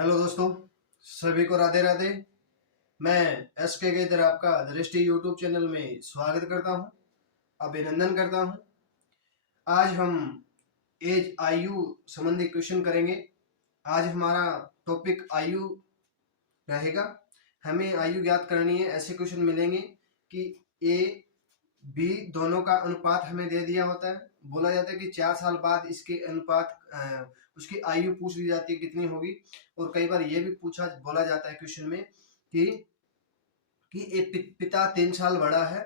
Hello दोस्तों, सभी को राधे राधे। मैं एस के गेदर आपका दृष्टि यूट्यूब चैनल में स्वागत करता हूं, अभिनंदन करता हूं। आज हम एज आयु संबंधी क्वेश्चन करेंगे। आज हमारा टॉपिक आयु रहेगा। हमें आयु ज्ञात करनी है। ऐसे क्वेश्चन मिलेंगे कि ए बी दोनों का अनुपात हमें दे दिया होता है। बोला जाता है कि 4 साल बाद इसके अनुपात उसकी आयु पूछ ली जाती है कितनी होगी। और कई बार ये भी बोला जाता है क्वेश्चन में कि एक पिता 3 साल बड़ा है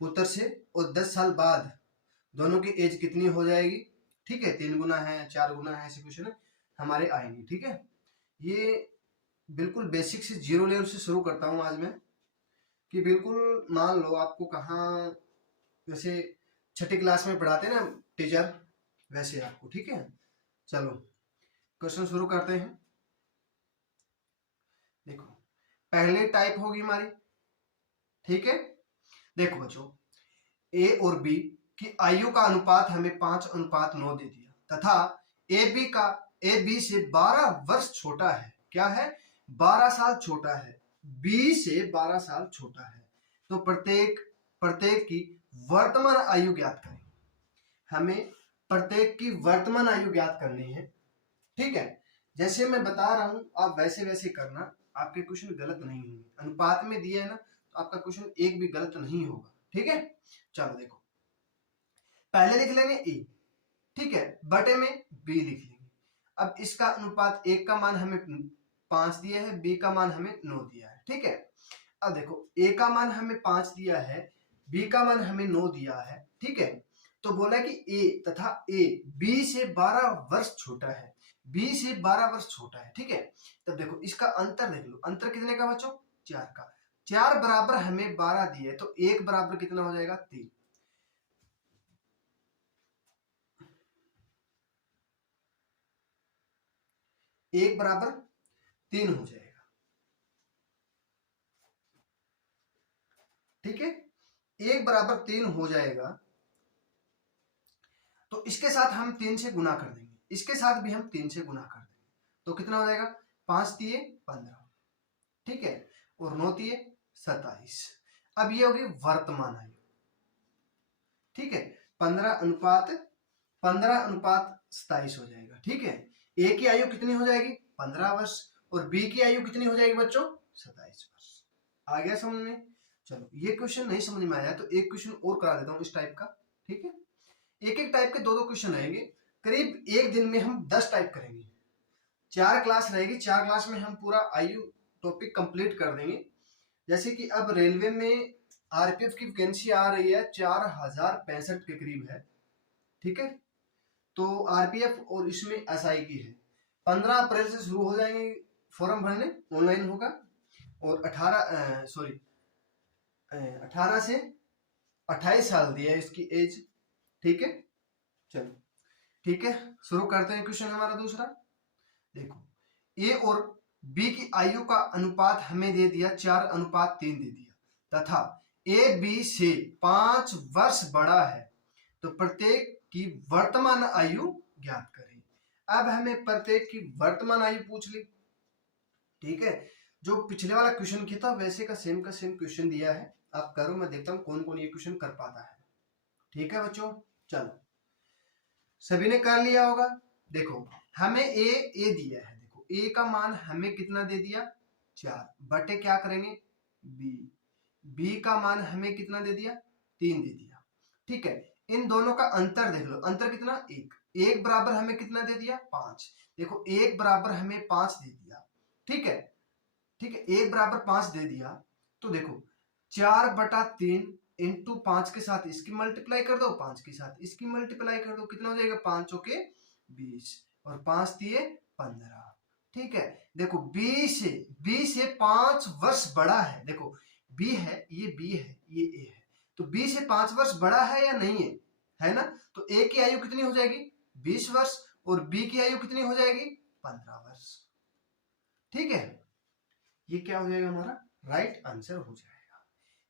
पुत्र से और 10 साल बाद दोनों की एज कितनी हो जाएगी। ठीक है, 3 गुना है, 4 गुना है, ऐसे क्वेश्चन हमारे आएंगे। ठीक है, ये बिल्कुल बेसिक से जीरो लेवल से शुरू करता हूँ आज मैं। कि बिल्कुल मान लो आपको कहाँ जैसे छठी क्लास में पढ़ाते हैं ना टीचर, वैसे आपको। ठीक है, चलो क्वेश्चन शुरू करते हैं। देखो, पहले टाइप होगी हमारी। ठीक है, देखो बच्चों, ए और बी की आयु का अनुपात हमें 5:9 दे दिया तथा ए बी से 12 वर्ष छोटा है। क्या है? 12 साल छोटा है। बी से 12 साल छोटा है। तो प्रत्येक की वर्तमान आयु ज्ञात करें। हमें प्रत्येक की वर्तमान आयु ज्ञात करनी है। ठीक है, जैसे मैं बता रहा हूं आप वैसे वैसे करना, आपके क्वेश्चन गलत नहीं होंगे। अनुपात में दिया है ना, तो आपका क्वेश्चन एक भी गलत नहीं होगा। ठीक है, चलो देखो, पहले लिख लेंगे ए। ठीक है, बटे में बी लिख लेंगे। अब इसका अनुपात एक का मान हमें 5 दिया है, बी का मान हमें 9 दिया है। ठीक है, अब देखो, ए का मान हमें 5 दिया है, बी का मान हमें 9 दिया है। ठीक है, तो बोला कि ए तथा ए बी से 12 वर्ष छोटा है। बी से 12 वर्ष छोटा है। ठीक है, तब देखो इसका अंतर देख लो। अंतर कितने का बच्चों? 4 का। 4 बराबर हमें 12 दिए, तो 1 बराबर कितना हो जाएगा? 3। एक बराबर 3 हो जाएगा। ठीक है, 1 बराबर 3 हो जाएगा। तो इसके साथ हम 3 से गुना कर देंगे, इसके साथ भी हम 3 से गुना कर देंगे। तो कितना हो जाएगा? 5 तिये 15। ठीक है, और 9 तिये 27। अब ये होगी वर्तमान आयु। ठीक है, 15:27 हो जाएगा। ठीक है, ए की आयु कितनी हो जाएगी? 15 वर्ष। और बी की आयु कितनी हो जाएगी बच्चों? 27 वर्ष। आ गया समझ में? चलो, ये क्वेश्चन नहीं समझ में आया तो एक क्वेश्चन और करा देता हूँ इस टाइप का। ठीक है, एक एक टाइप के दो क्वेश्चन रहेंगे। करीब एक दिन में हम 10 टाइप करेंगे। 4 क्लास रहेगी, 4 क्लास में हम पूरा आयु टॉपिक कंप्लीट कर देंगे। जैसे कि अब रेलवे में आरपीएफ की वैकेंसी आ रही है, 4065 के करीब है। ठीक है, तो आरपीएफ और इसमें एसआई की है। 15 अप्रैल से शुरू हो जाएंगे फॉर्म भरने, ऑनलाइन होगा। और 18 से 28 साल दी है इसकी एज। ठीक है, चलो ठीक है, शुरू करते हैं क्वेश्चन हमारा दूसरा। देखो, ए और बी की आयु का अनुपात हमें दे दिया 4:3 दे दिया तथा ए बी से 5 वर्ष बड़ा है। तो प्रत्येक की वर्तमान आयु ज्ञात करें। अब हमें प्रत्येक की वर्तमान आयु पूछ ली। ठीक है, जो पिछले वाला क्वेश्चन किया था वैसे का सेम क्वेश्चन दिया है। आप करो, मैं देखता हूं कौन कौन ये क्वेश्चन कर पाता है। ठीक है बच्चों, चलो सभी ने कर लिया होगा। देखो, हमें ए दिया है। देखो, ए का मान हमें कितना दे दिया? 4 बटे क्या करेंगे? बी का मान हमें कितना दे दिया? 3 दे दिया। ठीक है, इन दोनों का अंतर देख लो। अंतर कितना? 1 बराबर हमें कितना दे दिया? 5। देखो, 1 बराबर हमें 5 दे दिया। ठीक है, 1 बराबर 5 दे दिया। तो देखो, 4/3 इंटू 5 के साथ इसकी मल्टीप्लाई कर दो, 5 के साथ इसकी मल्टीप्लाई कर दो। कितना हो जाएगा? 5 चौके 20 और 5 दिए 15। ठीक है, देखो, बी से 5 वर्ष बड़ा है। देखो, बी है, ये बी है, ये ए है। तो बी से 5 वर्ष बड़ा है या नहीं है? है ना? तो ए की आयु कितनी हो जाएगी? 20 वर्ष। और बी की आयु कितनी हो जाएगी? 15 वर्ष। ठीक है, ये क्या हो जाएगा? हमारा राइट आंसर हो जाएगा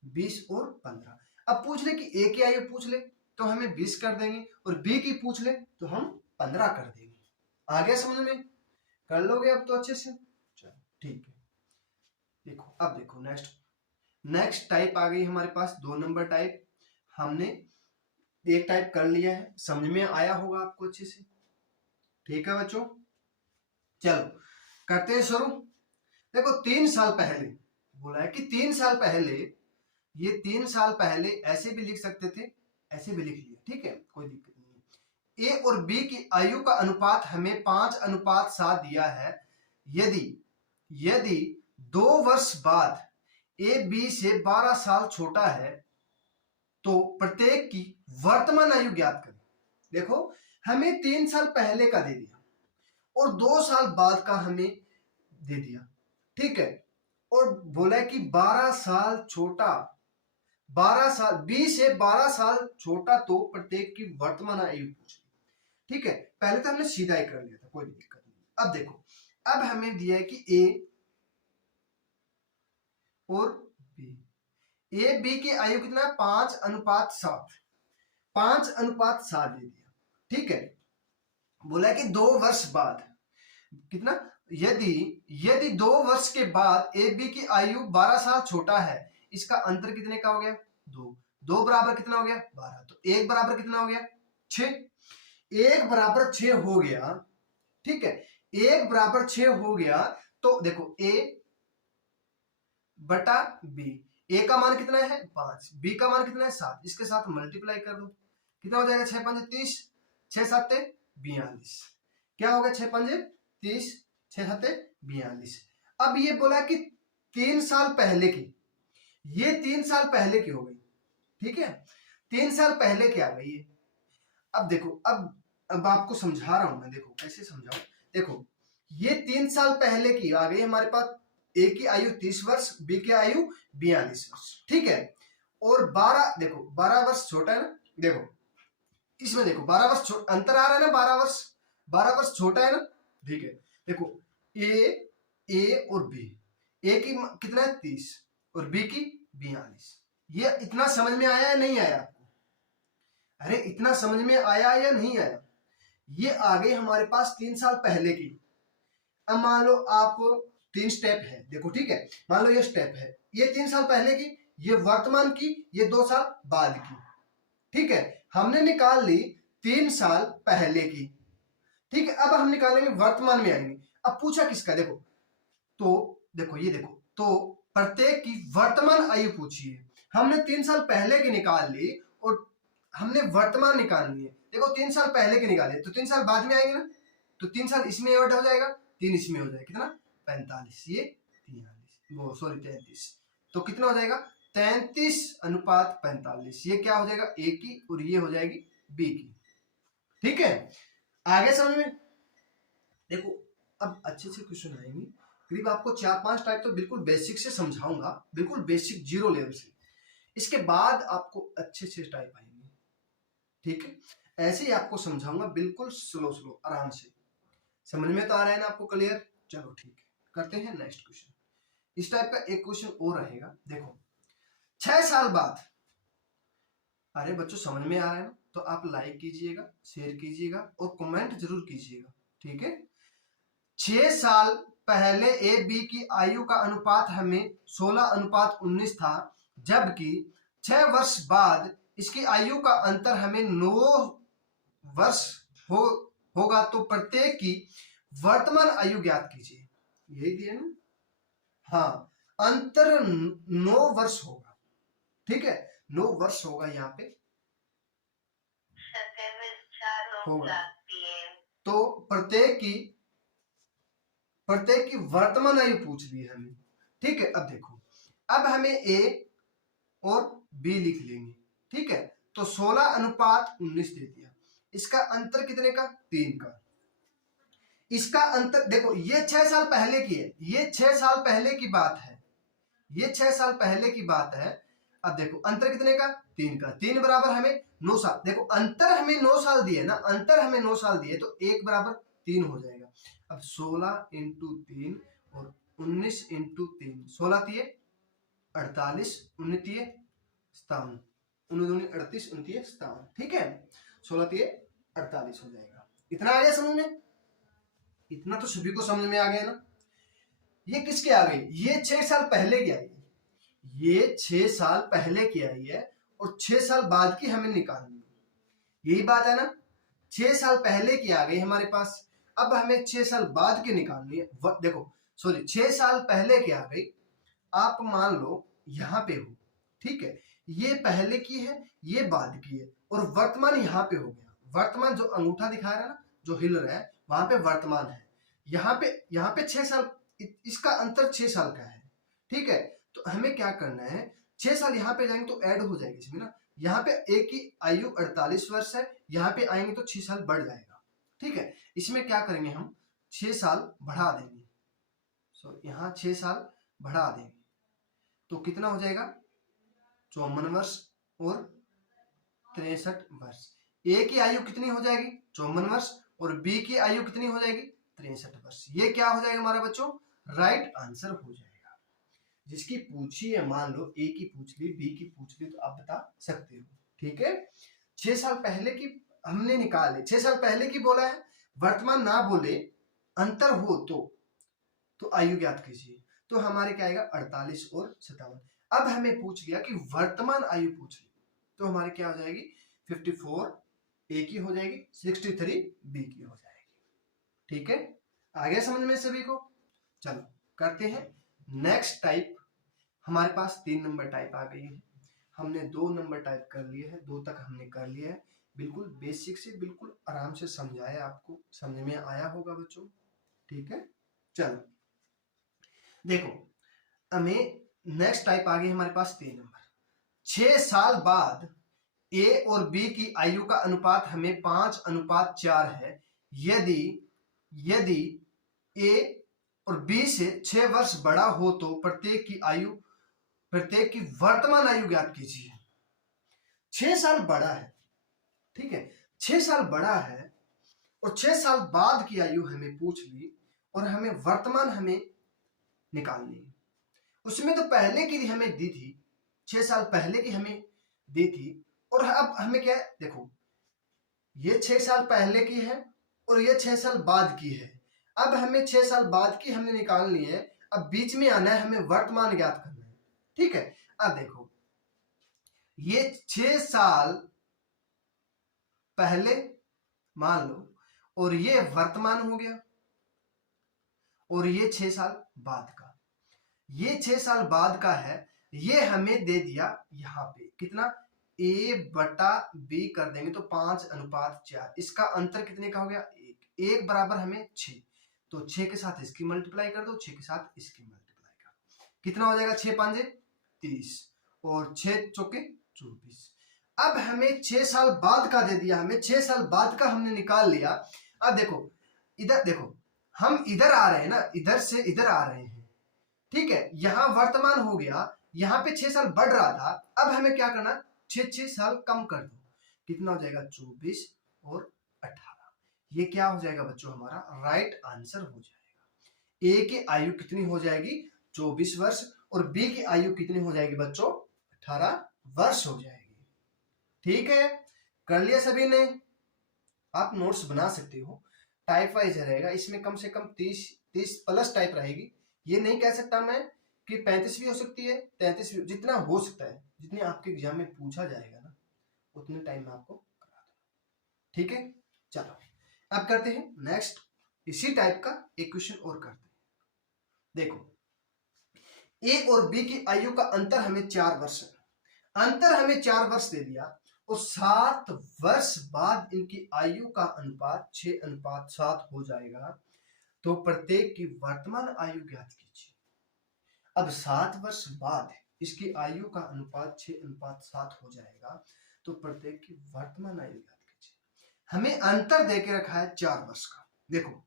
20 और 15। अब पूछ ले कि ए की आयु पूछ ले तो हमें 20 कर देंगे, और बी की पूछ ले तो हम 15 कर देंगे। आ गया समझ में? कर लोगे अब तो अच्छे से। चलो ठीक है, देखो अब देखो नेक्स्ट टाइप आ गई हमारे पास, 2 नंबर टाइप। हमने एक टाइप कर लिया है, समझ में आया होगा आपको अच्छे से। ठीक है बच्चों, चलो करते हैं शुरू। देखो 3 साल पहले बोला है कि 3 साल पहले, ये 3 साल पहले ऐसे भी लिख सकते थे, ऐसे भी लिख लिया, ठीक है, कोई दिक्कत नहीं है। ए और बी की आयु का अनुपात हमें 5:7 दिया है। यदि यदि 2 वर्ष बाद ए बी से 12 साल छोटा है तो प्रत्येक की वर्तमान आयु ज्ञात करें। देखो हमें 3 साल पहले का दे दिया और 2 साल बाद का हमें दे दिया, ठीक है, और बोला कि 12 साल छोटा, 12 साल, 20 से 12 साल छोटा तो प्रत्येक की वर्तमान आयु पूछ ली। ठीक है, पहले तो हमने सीधा ही कर लिया था, कोई दिक्कत नहीं। अब देखो, अब हमें दिया है कि ए और बी, ए बी की आयु कितना है 5:7, 5:7 दे दिया, ठीक है। बोला कि 2 वर्ष बाद कितना, यदि यदि 2 वर्ष के बाद ए बी की आयु 12 साल छोटा है, इसका अंतर कितने का हो गया 2, 2 बराबर कितना हो गया 12, तो 1 बराबर कितना हो गया 6, 1 बराबर 6 हो गया, ठीक है, 1 बराबर 6 हो गया। तो देखो ए बटा बी, ए का मान कितना है 5, बी का मान कितना है 7, इसके साथ मल्टीप्लाई कर दो, कितना हो जाएगा 6 5 30, 6 7 42, क्या होगा 6 5 30, 6 7 42। अब ये बोला कि 3 साल पहले की, ये 3 साल पहले की हो गई, ठीक है, 3 साल पहले की आ गई है। अब देखो, अब आपको समझा रहा हूं मैं, देखो कैसे समझाऊं। देखो ये 3 साल पहले की आ गई हमारे पास, ए की आयु 30 वर्ष, बी की आयु 42 वर्ष, ठीक है, और 12, देखो 12 वर्ष छोटा है ना, देखो इसमें देखो 12 वर्ष अंतर आ रहा है ना, 12 वर्ष छोटा है ना, ठीक है। देखो ए और बी, ए की कितना है 30 और बी की 42, ये इतना समझ में आया या नहीं आया आपको? अरे इतना समझ में आया या नहीं आया? ये आ गई हमारे पास 3 साल पहले की। अब मान लो आप 3 स्टेप है, देखो ठीक है, मान लो ये स्टेप है, ये 3 साल पहले की, ये वर्तमान की, ये 2 साल बाद की, ठीक है, हमने निकाल ली 3 साल पहले की, ठीक है। अब हम निकालेंगे वर्तमान में आएंगे। अब पूछा किसका, देखो तो देखो ये देखो, तो प्रत्येक की वर्तमान आयु पूछी है। हमने 3 साल पहले की निकाल ली और हमने वर्तमान निकालनी है। देखो 3 साल पहले के निकाले तो 3 साल बाद में आएंगे ना, तो 3 साल इसमें ऐड हो जाएगा, 3 इसमें हो जाएगा, कितना 45, ये 43, वो सॉरी 33, तो कितना हो जाएगा 33:45, ये क्या हो जाएगा ए की और ये हो जाएगी बी की, ठीक है। आगे समझ में, देखो अब अच्छे से क्वेश्चन आएंगे, करीब आपको 4-5 टाइप तो बिल्कुल बेसिक से समझाऊंगा, बिल्कुल बेसिक 0 लेवल से, इसके बाद आपको अच्छे से टाइप आएंगे, ठीक है। ऐसे ही आपको समझाऊंगा बिल्कुल स्लो स्लो आराम से, समझ में तो आ रहा है ना आपको क्लियर? चलो ठीक है, करते हैं नेक्स्ट क्वेश्चन। इस टाइप का एक क्वेश्चन और रहेगा, देखो 6 साल बाद, अरे बच्चों समझ में आ रहा है ना, तो आप लाइक कीजिएगा, शेयर कीजिएगा और कमेंट जरूर कीजिएगा, ठीक है। 6 साल पहले ए बी की आयु का अनुपात हमें 16:19 था, जबकि 6 वर्ष बाद इसकी आयु का अंतर हमें 9 वर्ष होगा, तो प्रत्येक की वर्तमान आयु ज्ञात कीजिए। यही दिया ना, हाँ, अंतर 9 वर्ष होगा, ठीक है, 9 वर्ष होगा यहाँ पे होगा, तो प्रत्येक की वर्तमान आयु पूछ ली है हमें, ठीक है। अब देखो, अब हमें ए और बी लिख लेंगे, ठीक है, तो 16:19 दे दिया, इसका अंतर कितने का 3 का, इसका अंतर देखो ये 6 साल पहले की है, ये 6 साल पहले की बात है, ये 6 साल पहले की बात है। अब देखो अंतर कितने का 3 का, 3 बराबर हमें 9 साल, देखो अंतर हमें 9 साल दिए ना, अंतर हमें 9 साल दिए, तो 1 बराबर 3 हो जाएगा। अब 16 × 3 और 19 × 3, 16 तिये 48, 19 तिये 57, 19 38, 29 57, ठीक है, 16 तिये 48 हो जाएगा। इतना आ गया समझ में? इतना तो सभी को समझ में आ गया ना। ये किसके आ गई, ये 6 साल पहले की आई है, ये 6 साल पहले की आई है और 6 साल बाद की हमें निकालनी है, यही बात है ना। 6 साल पहले की आ गई हमारे पास, अब हमें 6 साल बाद की निकालनी है। देखो सॉरी 6 साल पहले की आ गई, आप मान लो यहाँ पे हो, ठीक है, ये पहले की है ये बाद की है और वर्तमान यहाँ पे हो गया। वर्तमान जो अंगूठा दिखा रहा है ना, जो हिल रहा है वहां पे वर्तमान है, यहाँ पे 6 साल, इसका अंतर 6 साल का है, ठीक है। तो हमें क्या करना है, 6 साल यहाँ पे जाएंगे तो ऐड हो जाएगी इसमें ना, यहाँ पे एक की आयु 48 वर्ष है, यहाँ पे आएंगे तो 6 साल बढ़ जाएगा, ठीक है। इसमें क्या करेंगे हम, 6 साल बढ़ा देंगे, सो यहाँ 6 साल बढ़ा देंगे तो कितना हो जाएगा 54 वर्ष और 63 वर्ष। ए की आयु कितनी हो जाएगी 54 वर्ष और बी की आयु कितनी हो जाएगी 63 वर्ष। ये क्या हो जाएगा हमारे बच्चों, राइट आंसर हो जाएगा। जिसकी पूछी है, मान लो ए की पूछ ली बी की पूछ ली तो आप बता सकते हो, ठीक है। 6 साल पहले की हमने निकाले, 6 साल पहले की बोला है, वर्तमान ना बोले अंतर हो तो आयु ज्ञात कीजिए, तो हमारे क्या आएगा 48 और 57। अब हमें पूछ लिया कि वर्तमान आयु पूछ ली तो हमारे क्या हो जाएगी 54 ए की हो जाएगी, 63 बी की हो जाएगी, ठीक है। आ गया समझ में सभी को। चलो करते हैं नेक्स्ट टाइप। हमारे पास 3 नंबर टाइप आ गई है, हमने 2 नंबर टाइप कर लिए हैं, 2 तक हमने कर लिया है। बिल्कुल बेसिक से बिल्कुल आराम से समझाया, आपको समझ में आया होगा बच्चों, ठीक है। चलो देखो हमें नेक्स्ट टाइप आ गई हमारे पास 3 नंबर। 6 साल बाद ए और बी की आयु का अनुपात हमें 5:4 है। यदि ए और बी से 6 वर्ष बड़ा हो तो प्रत्येक की वर्तमान आयु ज्ञात कीजिए। 6 साल बड़ा है, ठीक है, 6 साल बड़ा है और 6 साल बाद की आयु हमें पूछ ली और हमें वर्तमान हमें निकालनी है। उसमें तो पहले की हमें दी थी, 6 साल पहले की हमें दी थी और अब हमें क्या है, देखो ये 6 साल पहले की है और ये 6 साल बाद की है। अब हमें 6 साल बाद की हमने निकालनी है, अब बीच में आना है, हमें वर्तमान ज्ञात करना है, ठीक है। अब देखो ये 6 साल पहले मान लो और ये वर्तमान हो गया और ये 6 साल बाद का, ये 6 साल बाद का है, ये हमें दे दिया यहाँ पे कितना a बटा b कर देंगे तो 5:4। इसका अंतर कितने का हो गया 1 बराबर हमें 6, तो 6 के साथ इसकी मल्टीप्लाई कर दो, 6 के साथ इसकी मल्टीप्लाई कर दो, कितना हो जाएगा 6 5 30 और 6 चौके 24। अब हमें 6 साल बाद का दे दिया, हमें 6 साल बाद का हमने निकाल लिया। अब देखो इधर देखो हम इधर आ रहे हैं ना, इधर से इधर आ रहे हैं, ठीक है। यहां वर्तमान हो गया, यहाँ पे 6 साल बढ़ रहा था, अब हमें क्या करना 6 साल कम कर दो, कितना हो जाएगा 24 और 18। ये क्या हो जाएगा बच्चों हमारा राइट आंसर हो जाएगा। ए की आयु कितनी हो जाएगी 24 वर्ष और बी की आयु कितनी हो जाएगी बच्चों 18 वर्ष हो जाएगी, ठीक है। कर लिया सभी ने, आप नोट्स बना सकते हो, टाइप वाइज रहेगा, इसमें कम से कम 30 प्लस टाइप रहेगी। ये नहीं कह सकता मैं कि 35 भी हो सकती है 33 भी, जितना हो सकता है, जितने आपके एग्जाम में पूछा जाएगा ना उतने टाइम में आपको करा दूंगा, ठीक है। चलो अब करते हैं नेक्स्ट, इसी टाइप का एक क्वेश्चन और करते हैं। देखो ए और बी की आयु का अंतर हमें 4 वर्ष है, अंतर हमें 4 वर्ष दे दिया और 7 वर्ष बाद इनकी आयु का अनुपात 6:7 हो जाएगा, तो प्रत्येक की वर्तमान आयु ज्ञात कीजिए। अब 7 वर्ष बाद इसकी आयु का अनुपात 6:7 हो जाएगा, तो प्रत्येक की वर्तमान आयु ज्ञात कीजिए। हमें अंतर देके रखा है 4 वर्ष का। देखो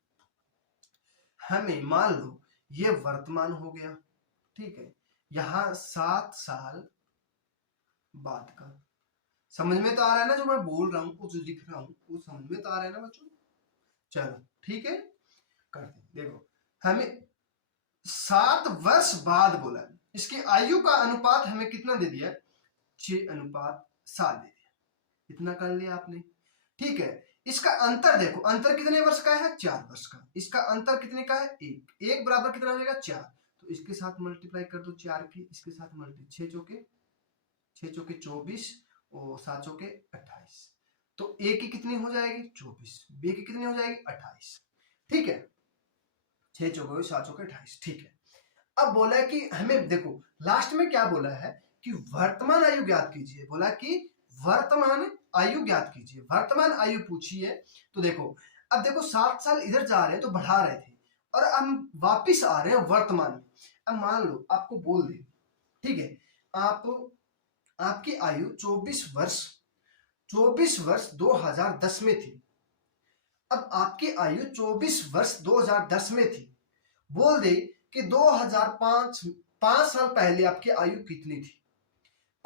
हमें मान लो ये वर्तमान हो गया, ठीक है, यहां 7 साल बाद का, समझ में तो आ रहा है ना जो मैं बोल रहा हूं, जो लिख रहा हूं वो समझ में तो आ रहा है ना बच्चों। चलो ठीक है करते हैं। देखो हमें 7 वर्ष बाद बोला, इसकी आयु का अनुपात हमें कितना दे दिया 6:7 दे दिया, इतना कर लिया आपने, ठीक है। इसका अंतर देखो, अंतर कितने वर्ष का है? 4 वर्ष का। इसका अंतर कितने का है? 1। 1 बराबर कितना हो जाएगा? 4। तो इसके साथ मल्टीप्लाई कर दो 4 की, इसके साथ मल्टीप्लाई 6 चौके 24 और 7 चौके 28। तो ए की कितनी हो जाएगी? 24। बी की कितनी हो जाएगी? 28। ठीक है, 6 चौके 7 चौके 28। ठीक है, अब बोला है कि हमें देखो लास्ट में क्या बोला है कि वर्तमान आयु ज्ञात कीजिए। बोला कि वर्तमान आयु ज्ञात कीजिए, वर्तमान आयु पूछिए। तो देखो, अब देखो 7 साल इधर जा रहे हैं तो बढ़ा रहे थे और हम वापिस आ रहे हैं वर्तमान में। अब मान लो आपको बोल दे, ठीक है, आपकी आयु 24 वर्ष 2010 में थी। अब आपकी आयु 24 वर्ष 2010 में थी। बोल दे कि 5 साल पहले आपकी आयु कितनी थी?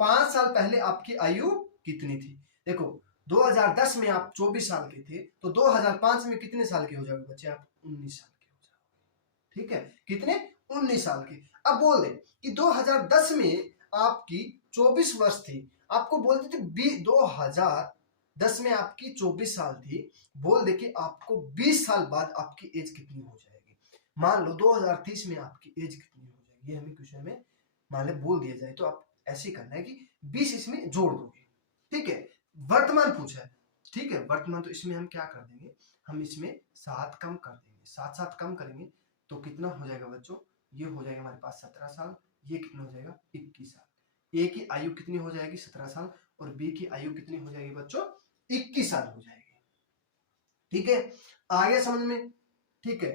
5 साल पहले आपकी आयु कितनी थी? देखो 2010 में आप 24 साल के थे, तो 2005 में कितने साल के हो जाओगे बच्चे? आप 19 साल के हो जाओगे। ठीक है, कितने? 19 साल के। अब बोल दे कि 2010 में आपकी 24 वर्ष थी, आपको बोलते थे 2010 में आपकी 24 साल थी। बोल दे कि आपको 20 साल बाद आपकी एज कितनी हो जाएगी? मान लो 2030 में आपकी एज कितनी हो जाएगी, ये हमें क्वेश्चन में मान ले बोल दिया जाए तो आप ऐसे करना है कि 20 इसमें जोड़ दोगे। ठीक है, वर्तमान पूछा है, ठीक है, वर्तमान, तो इसमें हम क्या कर देंगे? हम इसमें 7 कम कर देंगे, 7 कम करेंगे तो कितना हो जाएगा बच्चों? ये हो जाएगा हमारे पास 17 साल। ये कितना हो जाएगा? 21 साल। ए की आयु कितनी हो जाएगी? 17 साल। और बी की आयु कितनी हो जाएगी बच्चों? 21 साल हो जाएगी। ठीक है, आ गया समझ में? ठीक है,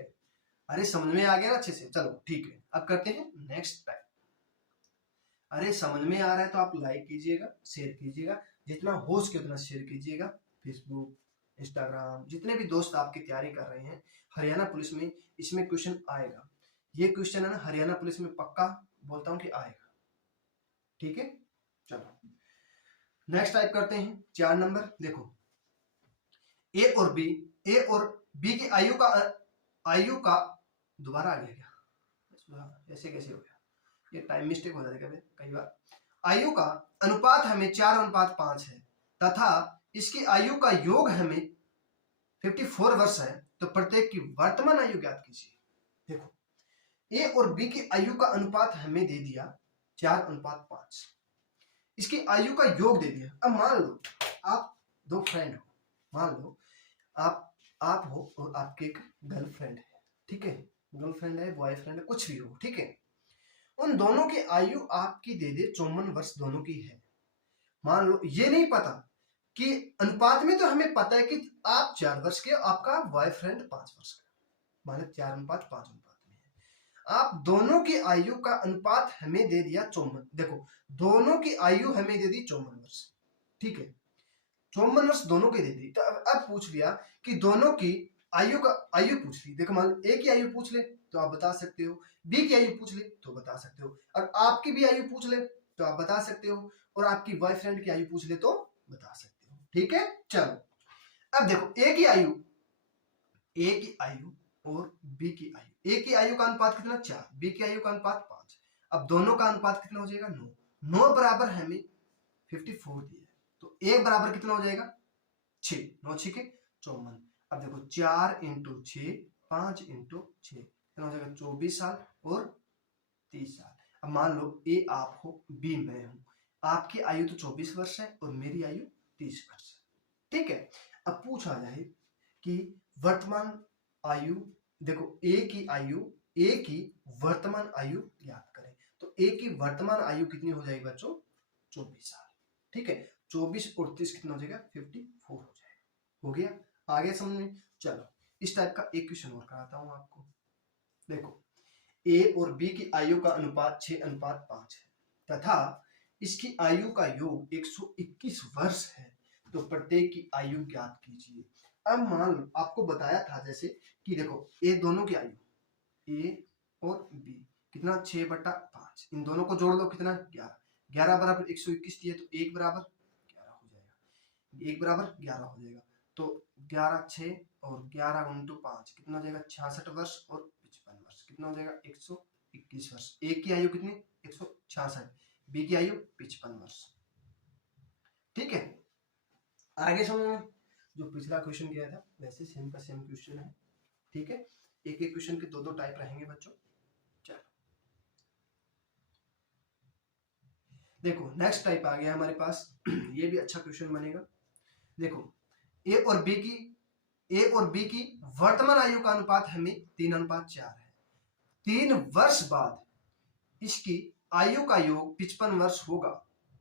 अरे समझ में आ गया ना अच्छे से? चलो ठीक है, अब करते हैं नेक्स्ट टाइप। अरे समझ में आ रहा है तो आप लाइक कीजिएगा, शेयर कीजिएगा, जितना हो सके उतना शेयर कीजिएगा। फेसबुक, इंस्टाग्राम, जितने भी दोस्त आपकी तैयारी कर रहे हैं हरियाणा पुलिस में, इसमें क्वेश्चन आएगा। ये क्वेश्चन है ना हरियाणा पुलिस में पक्का बोलता हूं कि आएगा। ठीक है, चलो नेक्स्ट टाइप करते हैं। 4 नंबर देखो, ए और बी की आयु का दोबारा आ गया क्या? ऐसे कैसे हो गया? ये टाइम मिस्टेक हो जाती है कई बार। आयु का अनुपात हमें 4:5 है तथा इसकी आयु का योग हमें 54 वर्ष है, तो प्रत्येक की वर्तमान आयु ज्ञात कीजिए। देखो, ए और बी की आयु का अनुपात हमें दे दिया 4:5, इसकी आयु का योग दे दिया। अब मान लो आप 2 फ्रेंड हो, मान लो आप हो और आपके एक गर्लफ्रेंड है। ठीक है, गर्लफ्रेंड है, बॉयफ्रेंड है, कुछ भी हो। ठीक है, उन दोनों की आयु आपकी दे दे 54 वर्ष दोनों की है। मान लो ये नहीं पता कि अनुपात में, तो हमें पता है कि आप 4 वर्ष के, आपका बॉयफ्रेंड 5 वर्ष का, माने 4:5 अनुपात में है। आप दोनों की आयु का अनुपात हमें दे दिया 54। देखो, दोनों की आयु हमें दे दी 54 वर्ष। ठीक है, 54 वर्ष दोनों की दे दी। तो अब पूछ लिया कि दोनों की आयु पूछ ली। देखो, मान लो ए की आयु पूछ ले तो आप बता सकते हो, बी की आयु पूछ ले तो बता सकते हो, और आपकी भी आयु पूछ ले तो आप बता सकते हो, और आपकी बॉयफ्रेंड की आयु पूछ ले तो बता सकते हो। ठीक है, चलो अब देखो, ए की आयु और बी की आयु। ए की आयु का अनुपात कितना? 4। बी की आयु का अनुपात 5। अब दोनों का अनुपात कितना हो जाएगा? 9। 9 बराबर हमें 54 दिया, तो एक बराबर कितना हो जाएगा? 6। 9 6 के 54। अब देखो 4 × 6, 5 × 6 कितना हो जाएगा? 24 साल और 30 साल। अब मान लो ए आप हो, बी मैं हूं, आपकी आयु तो 24 वर्ष है और मेरी आयु 30 वर्ष है। ठीक है, अब पूछा जाए कि वर्तमान आयु, देखो ए की वर्तमान आयु ज्ञात करें। तो ए की वर्तमान आयु कितनी हो जाएगी बच्चों? 24 साल। ठीक है, 24 और 30 कितना हो जाएगा? 54 हो जाएगा। हो गया, आगे समझ में? चलो इस टाइप का एक क्वेश्चन और कराता हूं आपको। देखो, ए और बी की आयु का अनुपात 6:5 है तथा इसकी आयु का योग 121 वर्ष है, तो प्रत्येक की आयु ज्ञात कीजिए। अब मान लो आपको बताया था जैसे कि देखो, ए दोनों की आयु, ए और बी कितना? 6/5, इन दोनों को जोड़ लो कितना? 11। 11 बराबर 121 दिए तो 1 बराबर 11 हो जाएगा। 1 बराबर 11 हो जाएगा, तो 11 6 और 11 × 5 कितना हो जाएगा? 66 वर्ष और 55 वर्ष। कितना हो जाएगा? 121 वर्ष। ए की आयु कितनी? 166, बी की आयु 55 वर्ष। ठीक है, आगे समझ में? जो पिछला क्वेश्चन किया था वैसे सेम का सेम क्वेश्चन है, ठीक है। एक एक क्वेश्चन के दो दो टाइप रहेंगे बच्चों। चलो देखो नेक्स्ट टाइप आ गया हमारे पास। ये भी अच्छा क्वेश्चन बनेगा। देखो ए और बी की वर्तमान आयु का अनुपात हमें 3:4 है। 3 वर्ष बाद इसकी आयु का योग 55 वर्ष होगा,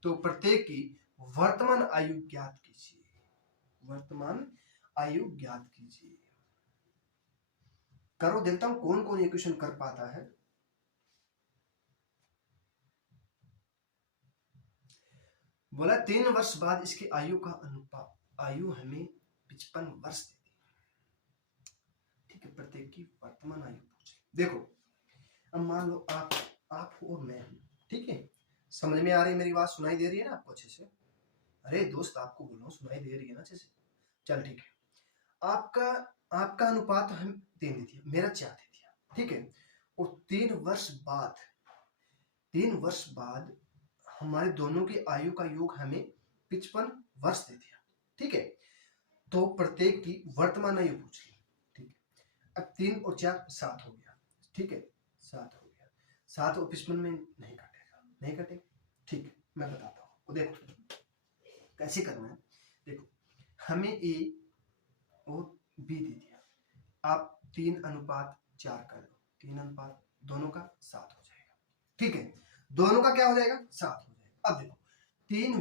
तो प्रत्येक की वर्तमान आयु ज्ञात कीजिए। वर्तमान आयु ज्ञात कीजिए। करो, देखता हूं कौन कौन ये क्वेश्चन कर पाता है। बोला 3 वर्ष बाद इसकी आयु का अनुपात, आयु हमें 55 वर्ष देती है, ठीक है। प्रत्येक की वर्तमान आयु पूछ। देखो अब मान लो आप और मैं हूं, ठीक है। समझ में आ रही मेरी बात, सुनाई दे रही है ना आपको अच्छे से? अरे दोस्त आपको बोल रहा हूं, सुनाई दे रही है ना अच्छे से? चल ठीक है। आपका अनुपात हम 3 दे दिया, मेरा 4 दे दिया, ठीक है। और 3 वर्ष बाद हमारे दोनों की आयु का योग हमें 55 वर्ष दे दिया, ठीक है। तो प्रत्येक की वर्तमान आयु पूछ ली, ठीक है। अब 3 और 4 7 हो गया, ठीक है। 7 हो गया, 7 और 55 में नहीं कटेगा, ठीक है। मैं बताता हूँ, देखो कैसे करना है। देखो हमें ए और बी दे दिया, आप 3:4 कर लो, 3 दोनों का 7 हो जाएगा, ठीक है। दोनों का क्या हो जाएगा? 7 हो जाएगा। अब देखो 3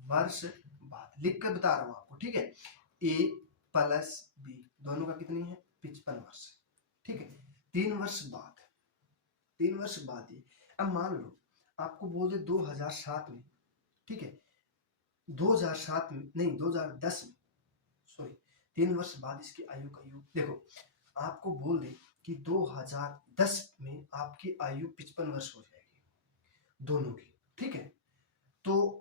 वर्ष बाद लिख कर बता रहा हूं आपको, ठीक है। ए प्लस बी दोनों का कितनी है? 55 वर्ष, ठीक है। 3 वर्ष बाद ये, अब मान लो आपको बोल दे 2007 में, ठीक है। 2007 में नहीं, 2010 में, सॉरी 3 वर्ष बाद इसकी आयु का योग। देखो आपको बोल दे कि 2010 में आपकी आयु 55 वर्ष हो जाएगी दोनों की, ठीक है। तो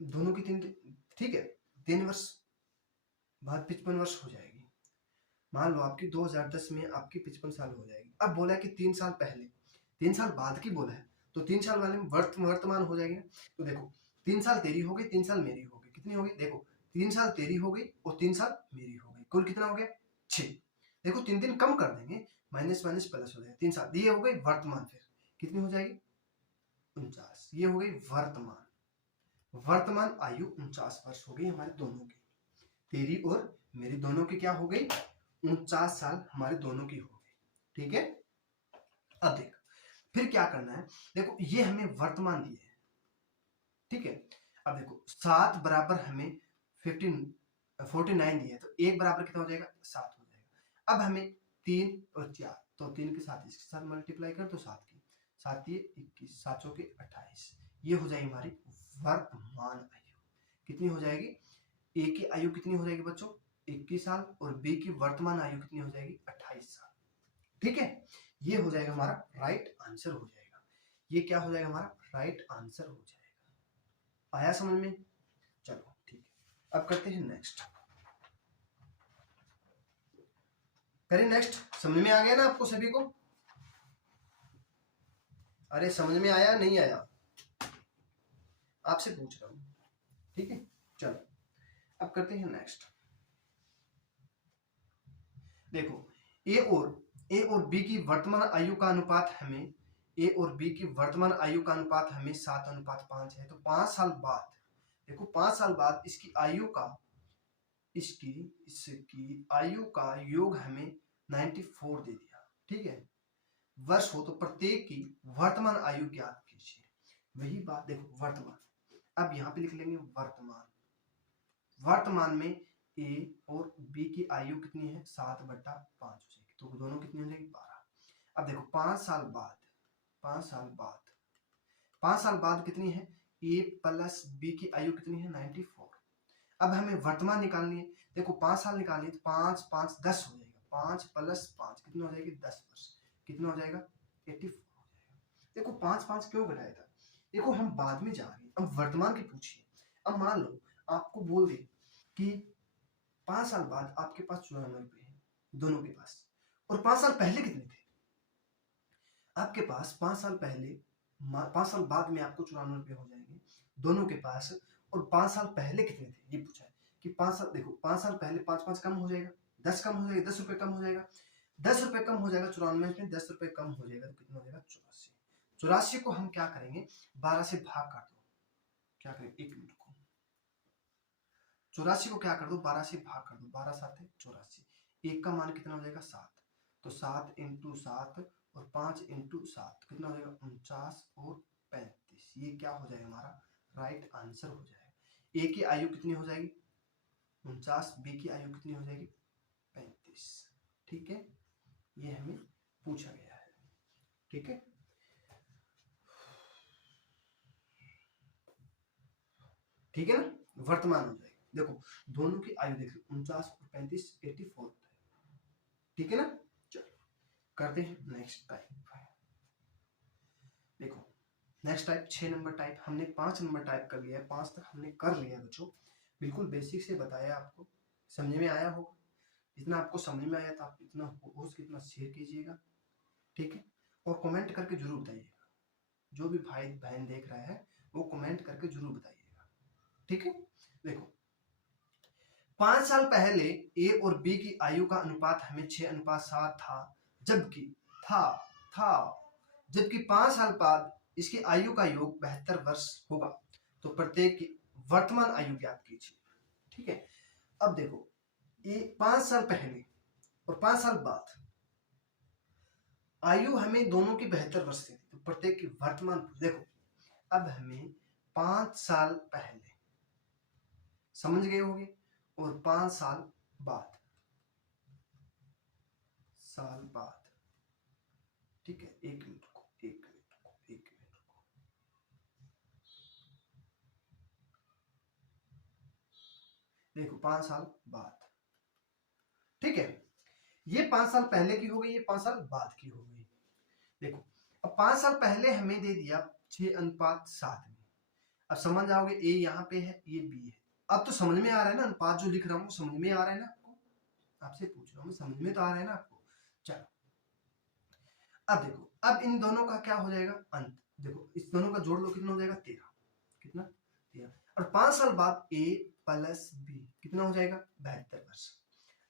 दोनों की 3, ठीक है। 3 वर्ष बाद 55 वर्ष हो जाएगी। मान लो आपकी 2010 में आपकी 55 साल हो जाएगी। अब बोला कि 3 साल पहले, 3 साल बाद की बोला है, तो 3 साल वाले में वर्तमान हो जाएगी। तो देखो 3 साल तेरी हो गई, 3 साल मेरी हो गई, कितनी हो गई? देखो 3 साल तेरी हो गई और 3 साल मेरी हो गई, कुल कितना हो गया? 6। देखो 3 कम कर देंगे, माइनस माइनस प्लस हो जाएगा। 3 साल ये हो गई वर्तमान, फिर कितनी हो जाएगी? 49। ये हो गई वर्तमान आयु 49 वर्ष हो गई हमारे दोनों की। तेरी और मेरी दोनों की क्या हो गई? 49 साल हमारे दोनों की हो गई, ठीक है। अब देख फिर क्या करना है। देखो ये हमें वर्तमान दिए है, ठीक है। अब देखो 7 बराबर हमें 49 दिए, तो 1 बराबर कितना हो जाएगा? 7 हो जाएगा। अब हमें 3 और 4, तो 3 के साथ इसके साथ मल्टीप्लाई कर तो 7 की 7 ये 21, 7 चौके 28। ये हो जाएगी हमारी वर्तमान आयु। कितनी हो जाएगी? ए की आयु कितनी हो जाएगी बच्चों? 21 साल, और बी की वर्तमान आयु कितनी हो जाएगी? 28 साल, ठीक है। ये हो जाएगा हमारा राइट आंसर हो जाएगा। ये क्या हो जाएगा? हमारा राइट आंसर हो जाएगा। आया समझ में? चलो ठीक है, अब करते हैं नेक्स्ट। करें नेक्स्ट। समझ में आ गया ना आपको सभी को? अरे समझ में आया नहीं आया? आपसे पूछ रहा हूं, ठीक है। चलो अब करते हैं नेक्स्ट। देखो ए और बी की वर्तमान आयु का अनुपात हमें, ए और बी की वर्तमान आयु का अनुपात हमें 7:5 है। तो 5 साल बाद, देखो 5 साल बाद इसकी आयु का, इसकी आयु का योग हमें 94 दे दिया, ठीक है। वर्ष हो तो प्रत्येक की वर्तमान आयु ज्ञात कीजिए। वही बात देखो वर्तमान, अब यहाँ पे लिख लेंगे वर्तमान में ए और बी की आयु कितनी है? 7/5 हो जाएगी, तो दोनों कितनी हो जाएगी? 12। अब देखो 5 साल बाद कितनी है? ए प्लस बी की आयु कितनी है? 94। अब हमें वर्तमान निकालनी है। देखो 5 साल निकालनी है, तो 5 5 10 हो जाएगा, 5 + 5 कितनी हो जाएगी? 10 वर्ष। कितना हो जाएगा? 84 हो जाएगा। देखो 5 5 क्यों घटाया था? देखो हम बाद में जा रहे हैं, अब वर्तमान की पूछिए। अब मान लो आपको बोल दे कि 5 साल बाद आपके पास 94 रुपए है दोनों के पास, और 5 साल पहले कितने थे आपके पास? 5 साल पहले, 5 साल बाद में आपको 94 रुपए हो जाएंगे दोनों के पास, और 5 साल पहले कितने थे, ये पूछा है कि 5 साल, देखो 5 साल पहले 5 कम हो जाएगा, 10 कम हो जाएगा, 10 रुपए कम हो जाएगा, 10 रुपए कम हो जाएगा 94 में, 10 रुपए कम हो जाएगा तो कितना हो जाएगा 84। 84 को हम क्या करेंगे, 12 से भाग कर दो, क्या करें, 1 मिनट को, 84 को क्या कर दो, 12 से भाग कर दो, 12 7 है 84, 1 का मान कितना हो जाएगा 7, तो 7 इंटू 7 और 5 इंटू 7 कितना हो जाएगा 49 और 35, ये क्या हो जाएगा हमारा राइट आंसर हो जाएगा। ए की आयु कितनी हो जाएगी 49, बी की आयु कितनी हो जाएगी 35, ठीक है, ये हमें पूछा गया है, ठीक है। ठीक है ना, वर्तमान हो जाएगी, देखो दोनों की आयु देख लो 49 और 35 84 होता है, ठीक है ना। चलो करते हैं नेक्स्ट टाइप। देखो नेक्स्ट टाइप 6 नंबर टाइप, हमने 5 नंबर टाइप कर लिया है, 5 तक हमने कर लिया बच्चों, बिल्कुल बेसिक से बताया, आपको समझ में आया होगा, जितना आपको समझ में आया था आप इतना हो सके इतना शेयर कीजिएगा, ठीक है, और कमेंट करके जरूर बताइएगा, जो भी भाई बहन देख रहा है वो कमेंट करके जरूर बताइएगा, ठीक है। देखो 5 साल पहले ए और बी की आयु का अनुपात हमें 6:7 था, जबकि जबकि 5 साल बाद इसकी आयु का योग 72 वर्ष होगा, तो प्रत्येक की वर्तमान आयु ज्ञात कीजिए, ठीक है। अब देखो ये 5 साल पहले और 5 साल बाद आयु हमें दोनों की 72 वर्ष थी, तो प्रत्येक की वर्तमान, देखो अब हमें 5 साल पहले समझ गए होंगे और 5 साल बाद ठीक है, 1 मिनट को, देखो 5 साल बाद, ठीक है, ये 5 साल पहले की हो गई, ये 5 साल बाद की हो गई। देखो अब 5 साल पहले हमें दे दिया 6:7 में, अब समझ आओगे ए यहाँ पे है, ये बी है, अब तो समझ में आ रहा है ना, अनुपात जो लिख रहा हूँ समझ में आ रहा है ना आपको, आपसे पूछ रहा हूँ समझ में तो आ रहा है ना आपको। चलो अब देखो, अब इन दोनों का क्या हो जाएगा अंत, देखो इस दोनों का जोड़ लो कितना हो जाएगा 13, कितना 13, और 5 साल बाद ए प्लस बी कितना हो जाएगा 72 वर्ष।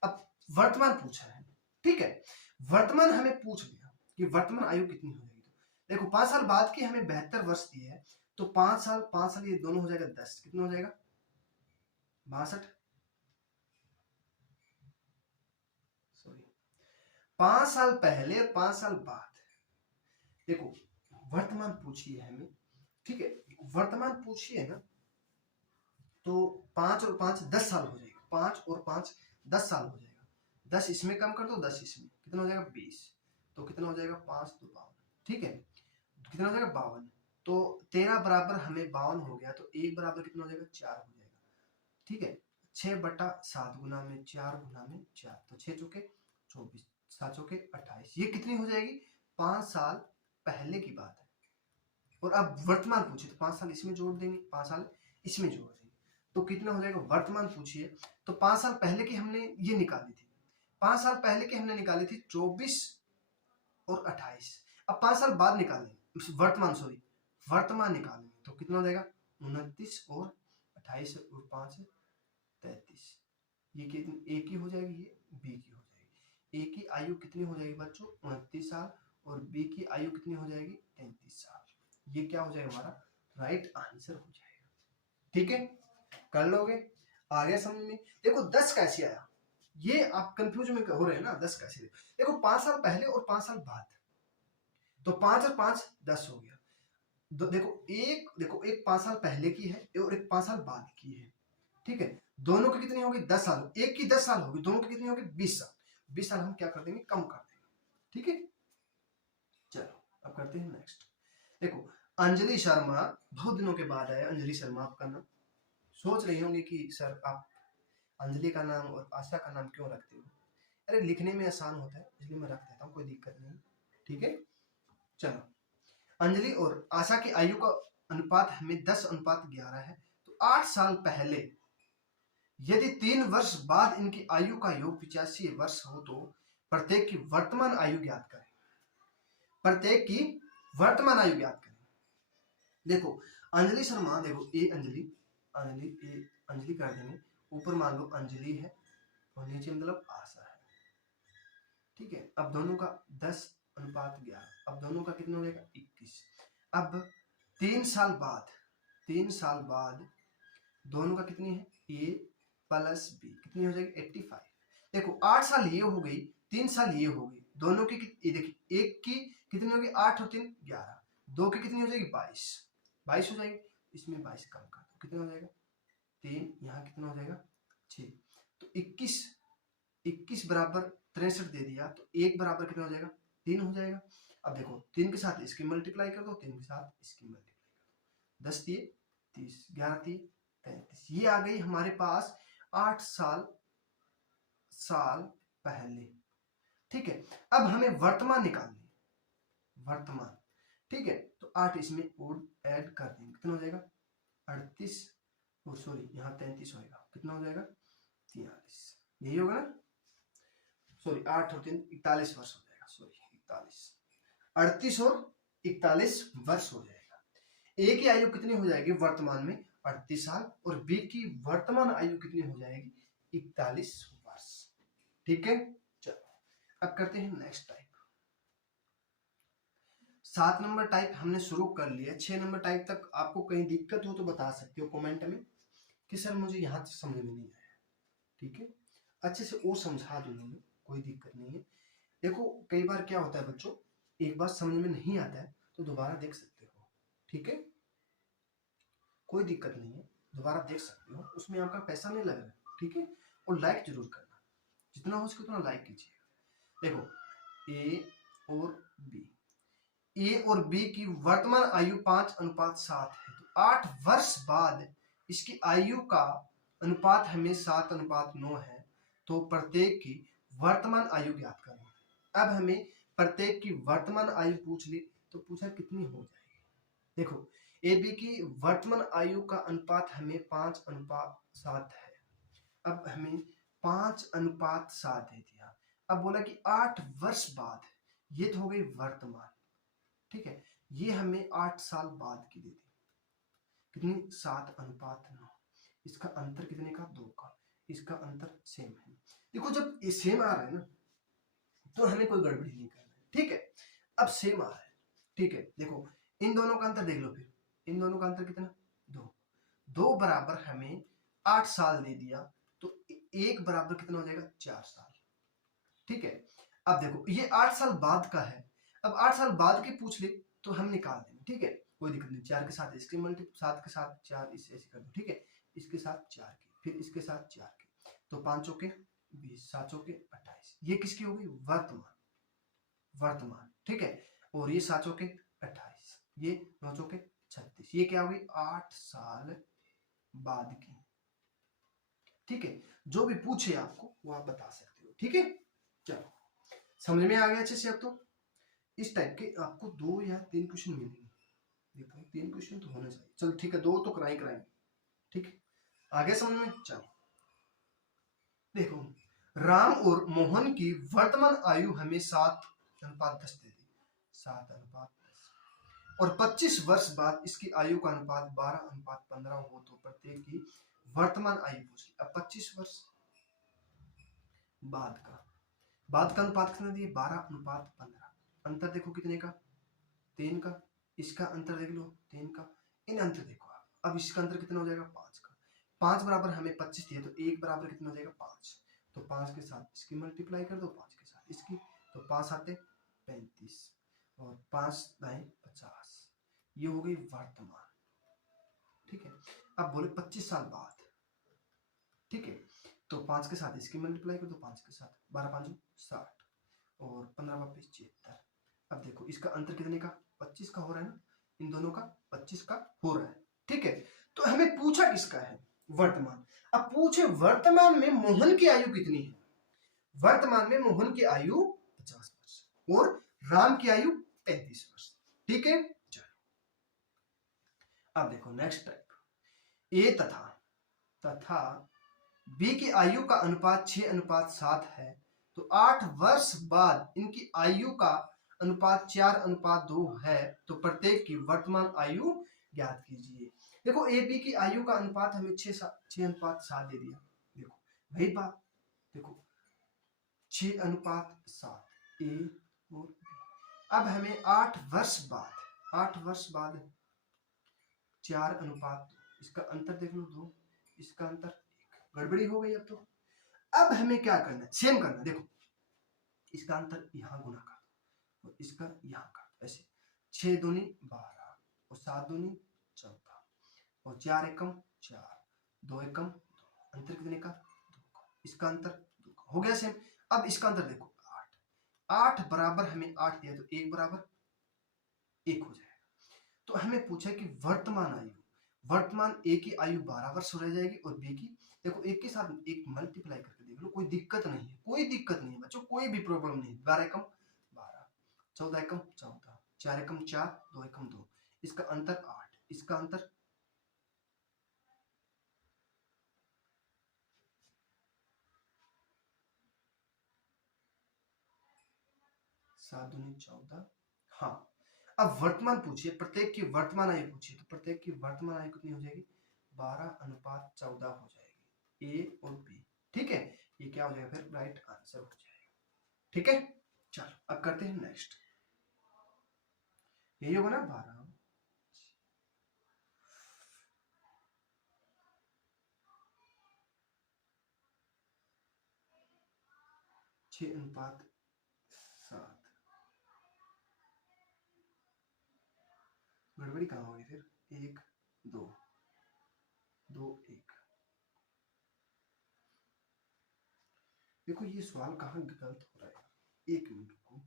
अब वर्तमान पूछा है, ठीक है, वर्तमान हमें पूछ लिया कि वर्तमान आयु कितनी हो जाएगी, देखो 5 साल बाद की हमें 72 वर्ष दी है, तो 5 साल ये दोनों हो जाएगा 10, कितना हो जाएगा 62, सॉरी 5 साल पहले और 5 साल बाद, देखो वर्तमान पूछिए हमें, ठीक है, वर्तमान पूछिए ना, तो 5 और 5 10 साल हो जाएगा, 5 और 5 10 साल हो जाएगा, 10 इसमें कम कर दो 10 इसमें, कितना हो जाएगा 20, तो कितना हो जाएगा 5 तो 52, ठीक है, कितना हो जाएगा 52, तो 13 बराबर हमें 52 हो गया, तो 1 बराबर कितना हो जाएगा 4 हो जाएगा, ठीक है, 6/7 गुना में 4 गुना में 4, तो 6 चौके 24, 7 चौके 28, ये कितनी हो जाएगी 5 साल पहले की बात है, और अब वर्तमान पूछिए तो 5 साल इसमें जोड़ देंगे, 5 साल इसमें जोड़ देंगे, तो कितना हो जाएगा वर्तमान पूछिए, तो 5 साल पहले की हमने ये निकाली थी, 5 साल पहले की हमने निकाली थी 24 और 28, अब 5 साल बाद निकालेंगे वर्तमान निकालेंगे, तो कितना हो जाएगा 29 और 28 और 5 33, ये कितनी ए की हो जाएगी, ये बी की हो जाएगी, ए की आयु कितनी हो जाएगी बच्चों 29 साल और बी की आयु कितनी हो जाएगी 33 साल, ये क्या हो जाएगा हमारा राइट आंसर हो जाएगा, ठीक है, कर लोगे, आ गया समझ में। देखो 10 कैसे आया, ये आप कंफ्यूज में हो रहे हैं ना, 10 कैसे, देखो 5 साल पहले और 5 साल बाद, तो 5 और 5 10 हो गया, देखो एक 5 साल पहले की है और एक 5 साल बाद की है, ठीक है, दोनों की कितनी होगी 10 साल, एक की 10 साल होगी, दोनों की कितनी होगी 20 साल, 20 साल हम क्या कर देंगे कम कर देंगे, ठीक है। चलो अब करते हैं नेक्स्ट। देखो अंजलि शर्मा, बहुत दिनों के बाद आया अंजलि शर्मा आपका नाम, सोच रही होंगे कि सर आप अंजलि का नाम और आशा का नाम क्यों रखते हो, अरे लिखने में आसान होता है इसलिए मैं रख देता हूँ, कोई दिक्कत नहीं, ठीक है। चलो अंजलि और आशा की आयु का अनुपात हमें 10:11 है, तो 8 साल पहले यदि 3 वर्ष बाद इनकी आयु का योग 85 वर्ष हो, तो प्रत्येक की वर्तमान आयु ज्ञात करें, प्रत्येक की वर्तमान आयु ज्ञात करें। देखो अंजलि शर्मा, देखो ए अंजलि, अंजलि कर देंगे, ऊपर मान लो अंजलि है और नीचे मतलब आशा है, ठीक है। अब दोनों का 10:11, अब दोनों का कितना हो जाएगा 21। अब 3 साल बाद दोनों का कितनी है A प्लस B कितनी हो जाएगी 85। देखो 8 साल ये हो गई, 3 साल ये हो गई, दोनों की देखिए एक की कितनी होगी 8 और 3 11, दो की कितनी हो जाएगी 22 हो जाएगी, इसमें 22 कम कर दो कितना हो जाएगा 3, यहाँ कितना हो जाएगा 6, तो 21 बराबर 63 दे दिया, तो 1 बराबर कितना हो जाएगा 3 हो जाएगा। अब देखो 3 के साथ इसकी मल्टीप्लाई कर दो, 3 के साथ इसकी मल्टीप्लाई कर दो, 10 दिए 30, 11 दिए 35, ये आ गई हमारे पास 8 साल पहले, ठीक है। अब हमें वर्तमान निकालनी, वर्तमान, ठीक है, तो 8 इसमें और ऐड कर देंगे कितना हो जाएगा 38, और सॉरी यहाँ 33 होगा, कितना हो जाएगा 43, यही होगा ना, सॉरी 8 और 3 41 वर्ष हो जाएगा, सॉरी 41, 38 और 41 वर्ष हो जाएगा। ए की आयु कितनी हो जाएगी वर्तमान में 38 साल, और बी की वर्तमान आयु कितनी हो जाएगी 41 वर्ष, ठीक है। चलो अब करते हैं नेक्स्ट टाइप। 7 नंबर टाइप हमने शुरू कर लिया, 6 नंबर टाइप तक आपको कहीं दिक्कत हो तो बता सकते हो कमेंट में कि सर मुझे यहाँ से समझ में नहीं आया, ठीक है, अच्छे से और समझा दूंगा, कोई दिक्कत नहीं है। देखो कई बार क्या होता है बच्चों, एक बार समझ में नहीं आता है तो दोबारा देख सकते हो, ठीक है, कोई दिक्कत नहीं है, दोबारा देख सकते हो, उसमें आपका पैसा नहीं लग रहा है, ठीक है। और लाइक जरूर करना, जितना हो सके उतना लाइक कीजिए। देखो ए और बी की वर्तमान आयु 5:7 है, तो 8 वर्ष बाद इसकी आयु का अनुपात हमें 7:9 है, तो प्रत्येक की वर्तमान आयु ज्ञात करें। अब हमें प्रत्येक की वर्तमान आयु पूछ ली, तो पूछा कितनी हो जाएगी। देखो ए बी की वर्तमान आयु का अनुपात हमें 5:7 है, अब हमें 5:7 दे दिया, अब बोला कि 8 वर्ष बाद, ये तो हो गई वर्तमान, ठीक है, ये हमें 8 साल बाद की दे दी, कितनी 7:9, इसका अंतर कितने का 2 का, इसका अंतर सेम है। देखो जब ये सेम आ रहा है ना तो हमें कोई गड़बड़ी नहीं करना है, ठीक है। अब सेम आ रहा है, ठीक है, देखो इन दोनों का अंतर देख लो, फिर इन दोनों का अंतर कितना 2 बराबर हमें 8 साल दे दिया, तो 1 बराबर कितना हो जाएगा 4 साल, ठीक है। अब देखो ये 8 साल बाद का है, अब 8 साल बाद के पूछ ले तो हम निकाल देंगे, ठीक है, कोई दिक्कत नहीं, 4 के साथ इसके मल्टीप्लाई, 7 के साथ 4 इसे ऐसे कर दो, ठीक है, इसके साथ 4 के, फिर इसके साथ 4 के, तो 5 के 20, 7 के 28, ये किसकी हो गई वर्तमान, ठीक है, और ये 7 के 28, ये 9 के 36, ये क्या हो गई 8 साल बाद की, ठीक है। जो भी पूछे आपको वो आप बता सकते हो, ठीक है। चलो समझ में आ गया अच्छे से। अब तो इस टाइप के आपको 2 या 3 क्वेश्चन मिलेंगे, देखो 3 क्वेश्चन तो होने चाहिए, चलो ठीक है 2 तो कराएंगे, ठीक है, आगे समझ में। चलो देखो राम और मोहन की वर्तमान आयु हमें 7:10 दे दी, 7:10, और 25 वर्ष बाद इसकी आयु का अनुपात 12:15 हो, तो प्रत्येक की वर्तमान आयु पूछी। अब 25 वर्ष बाद का अनुपात कितना दिए 12:15, अंतर देखो कितने का 3 का, इसका अंतर देख लो 3 का, इन अंतर देखो आप, अब इसका अंतर कितना हो जाएगा 5 का, 5 बराबर हमें 25 दिए, तो 1 बराबर कितना हो जाएगा 5, तो 5 के साथ इसकी मल्टीप्लाई कर दो, 5 के साथ इसकी, तो 5 आते 35 और 5 दाएं 50, ये हो गई वर्तमान, ठीक है। अब बोले 25 साल बाद, ठीक है, तो 5 के साथ इसकी मल्टीप्लाई कर दो, 5 के साथ 12 5 60 और 15 वापस 76। अब देखो इसका अंतर कितने का 25 का हो रहा है ना, इन दोनों का 25 का हो रहा है, ठीक है। तो हमें पूछा किसका है वर्तमान, अब पूछे वर्तमान में मोहन की आयु कितनी है, वर्तमान में मोहन की आयु 50 वर्ष और राम की आयु 35 वर्ष, ठीक है। चलो अब देखो नेक्स्ट टाइप, ए तथा बी की आयु का अनुपात 6:7 है, तो 8 वर्ष बाद इनकी आयु का अनुपात 4:2 है, तो प्रत्येक की वर्तमान आयु ज्ञात कीजिए। देखो ए बी की आयु का अनुपात हमें 6:7 दे दिया। देखो वही बात, देखो 6:7 ए और बी। अब हमें 8 वर्ष बाद 4:2, इसका अंतर देख लो 2, इसका अंतर 1, गड़बड़ी हो गई। अब तो अब हमें क्या करना है, सेम करना है। देखो इसका अंतर यहाँ गुना कर और इसका यहाँ कर, ऐसे 6 दूनी 12 और 7 दूनी 14 और 4 एकम 4, 2 एकम 2, अंतर कितने का 2 का, इसका अंतर 2 का हो गया सेम। अब इसका अंतर देखो 8 बराबर हमें 8 दिया तो 1 बराबर 1 हो जाएगा। तो हमें पूछा कि वर्तमान ए की आयु 12 वर्ष रह जाएगी और बी की, देखो एक के साथ एक मल्टीप्लाई करके देख लो, कोई दिक्कत नहीं है, कोई दिक्कत नहीं है बच्चों, कोई भी प्रॉब्लम नहीं। 12 एकम 12, 14 एकम 14, 4 एकम 4, 2 एकम 2, इसका अंतर 8, इसका अंतर 7 दूनी 14। हाँ अब वर्तमान पूछिए, प्रत्येक की वर्तमान आयु पूछिए, तो प्रत्येक की वर्तमान आयु कितनी हो जाएगी 12:14 हो जाएगी, ए और बी। ठीक है, ये क्या हो जाएगा फिर राइट आंसर हो जाएगा। ठीक है, चलो अब करते हैं नेक्स्ट। यही होगा ना 12, 6:7, गड़बड़ी कहाँ होगी फिर, 1 2 2 1। देखो ये सवाल कहाँ गलत हो रहा है, 1 मिनट रुको।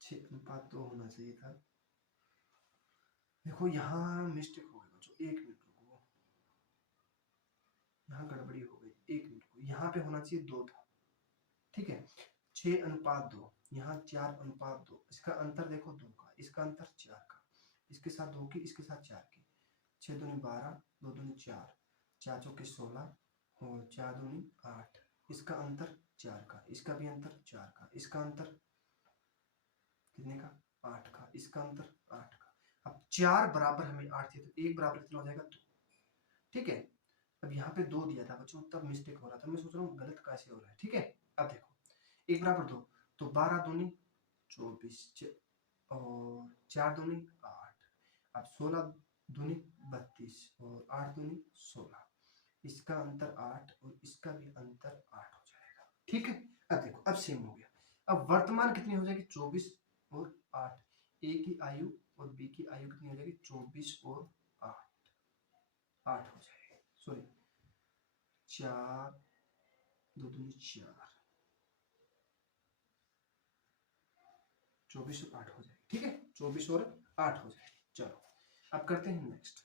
छः अनुपात 2 होना चाहिए था। देखो यहाँ मिस्टेक हो गई बच्चों, 1 मिनट रुको, यहाँ गड़बड़ी हो गई, 1 मिनट रुको, यहाँ पे होना चाहिए 2 था। ठीक है, 6:2, यहाँ 4:2, इसका अंतर देखो 2 का, इसका अंतर 4 का, इसके साथ 2 की, इसके साथ 4 की, 6 दूनी 12, 2 दूनी 4, 4 चौके 16 और 4 दूनी 8, इसका अंतर 4 का, इसका भी अंतर 4 का, इसका अंतर कितने का 8 का, इसका अंतर 8 का। अब 4 बराबर हमें 8 थे तो 1 बराबर कितना हो जाएगा 2। ठीक है, अब यहाँ पे 2 दिया था बच्चों, तब मिस्टेक हो रहा था, मैं सोच रहा हूँ गलत कैसे हो रहा है। ठीक है, अब देखो 1 बराबर 2, तो 12 दूनी 24 और 4 दूनी 8, अब 16 दूनी 32 और 8 दूनी 16, इसका अंतर 8 और इसका भी अंतर 8 हो जाएगा। ठीक है, अब देखो अब सेम हो गया। अब वर्तमान कितनी हो जाएगी 24 और 8, ए की आयु और बी की आयु कितनी हो जाएगी 24 और 8 हो जाएगी, सॉरी 4 2 दूनी 4, 24 और 8 हो जाएगी। ठीक है, 24 और 8 हो जाएगी। चलो अब करते हैं नेक्स्ट।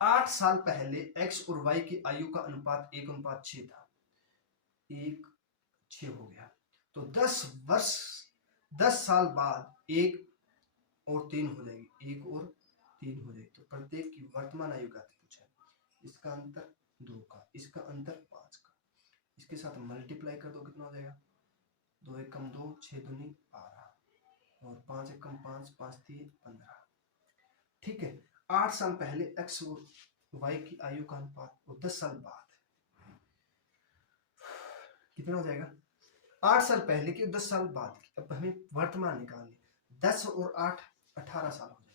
8 साल पहले x और y की आयु का अनुपात 1:6 था, 1:6 हो गया। तो 10 साल बाद 1 और 3 हो जाएगी, 1 और 3 हो जाएगी। तो प्रत्येक की वर्तमान आयु का पूछा है, इसका अंतर 2 का, इसका अंतर 5 का, इसके साथ मल्टीप्लाई कर दो, कितना हो जाएगा 2 एकम 2, 6 दूनी 12 और 5 एकम 5, 5 3 15। ठीक है, 8 साल पहले x और y की आयु का अनुपात और 10 साल बाद कितना हो जाएगा, 8 साल पहले की 10 साल बाद की। अब हमें वर्तमान निकालनी, 10 और 8 18 साल हो जाएगी।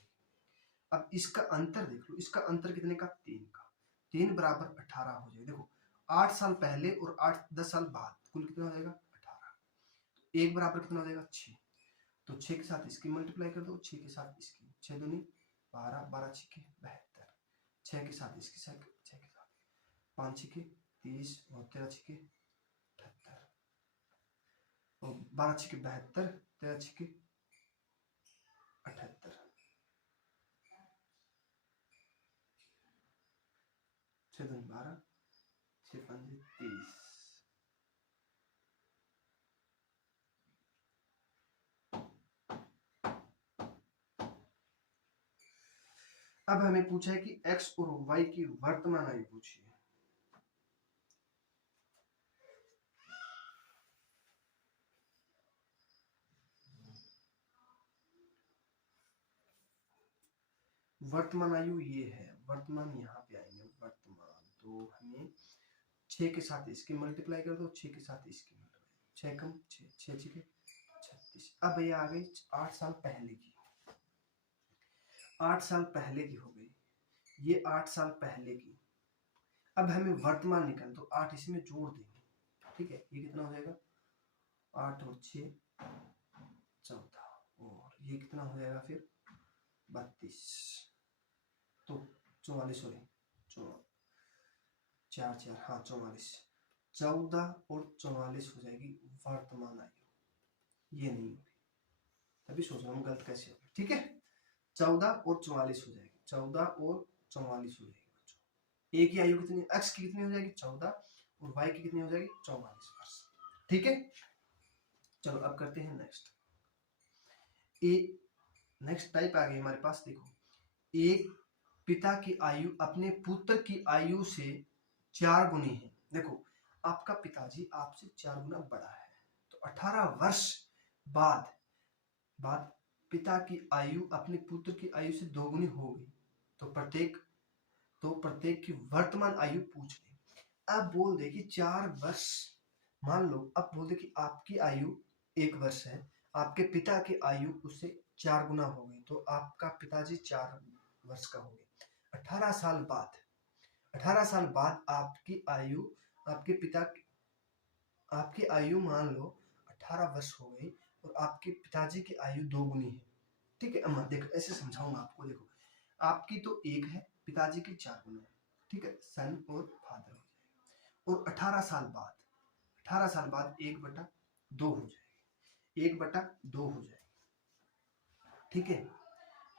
अब इसका अंतर देख लो, इसका अंतर कितने का 3 का, 3 बराबर 18 हो जाएगा। देखो 8 साल पहले और 10 साल बाद कुल कितना हो जाएगा 18, 1 बराबर कितना हो जाएगा 6, तो 6 के साथ इसकी मल्टीप्लाई कर दो, 6 के साथ इसकी, 6 दूनी 12, 12 6 72, 6 के साथ इसकी 6 के साथ 5 6 30 और 13 6 78 और 12 6 72, 13 6 78, 6 दूनी 12, 6 5 30। अब हमें पूछा है कि x और y की वर्तमान आयु पूछी है। वर्तमान आयु ये है, वर्तमान यहाँ पे आएंगे, वर्तमान तो हमें 6 के साथ इसकी मल्टीप्लाई कर दो, 6 के साथ इसकी मल्टीप्लाई, 6 कम 6, 6 6 36। अब ये आ गई 8 साल पहले की, 8 साल पहले की हो गई, ये 8 साल पहले की। अब हमें वर्तमान निकाल, तो 8 इसमें जोड़ देंगे, ठीक है, ये कितना हो जाएगा 8 और 6 14, और ये कितना हो जाएगा फिर 32, तो 44 हो रही 4 4, हाँ 44, 14 और 44 हो जाएगी वर्तमान आयु। ये नहीं हो रही, तभी सोच रहा हूँ गलत कैसे होगा, ठीक है। 14 और 44 हो जाएगी, 14 और 44 हो जाएगी बच्चों। ए की आयु कितनी, एक्स की कितनी हो जाएगी 14, और वाई की कितनी हो जाएगी 44 वर्ष, ठीक है। चलो अब करते हैं नेक्स्ट। नेक्स्ट टाइप आ गई हमारे पास, देखो, एक पिता की आयु अपने पुत्र की आयु से 4 गुनी है। देखो, आपका पिताजी आपसे 4 गुना बड़ा है, तो 18 वर्ष बाद पिता की आयु अपने पुत्र की आयु से 2 गुनी हो गई, तो प्रत्येक की वर्तमान आयु पूछ ले। अब बोल दे कि 4 वर्ष, मान लो अब बोल दे कि आपकी आयु 1 वर्ष है, आपके पिता की आयु उससे 4 गुना हो गई, तो आपका पिताजी 4 वर्ष का हो गया। 18 साल बाद आपकी आयु, आपकी आयु मान लो 18 वर्ष हो गई, और आपके पिताजी की आयु 2 गुनी है, ठीक है। अम्मा देखो, ऐसे समझाऊंगा आपको, देखो आपकी तो 1 है, पिताजी की 4 गुना है, ठीक है, सन और फादर हो जाएगा। और 18 साल बाद 1/2 हो जाएगी, 1/2 हो जाएगी, ठीक है,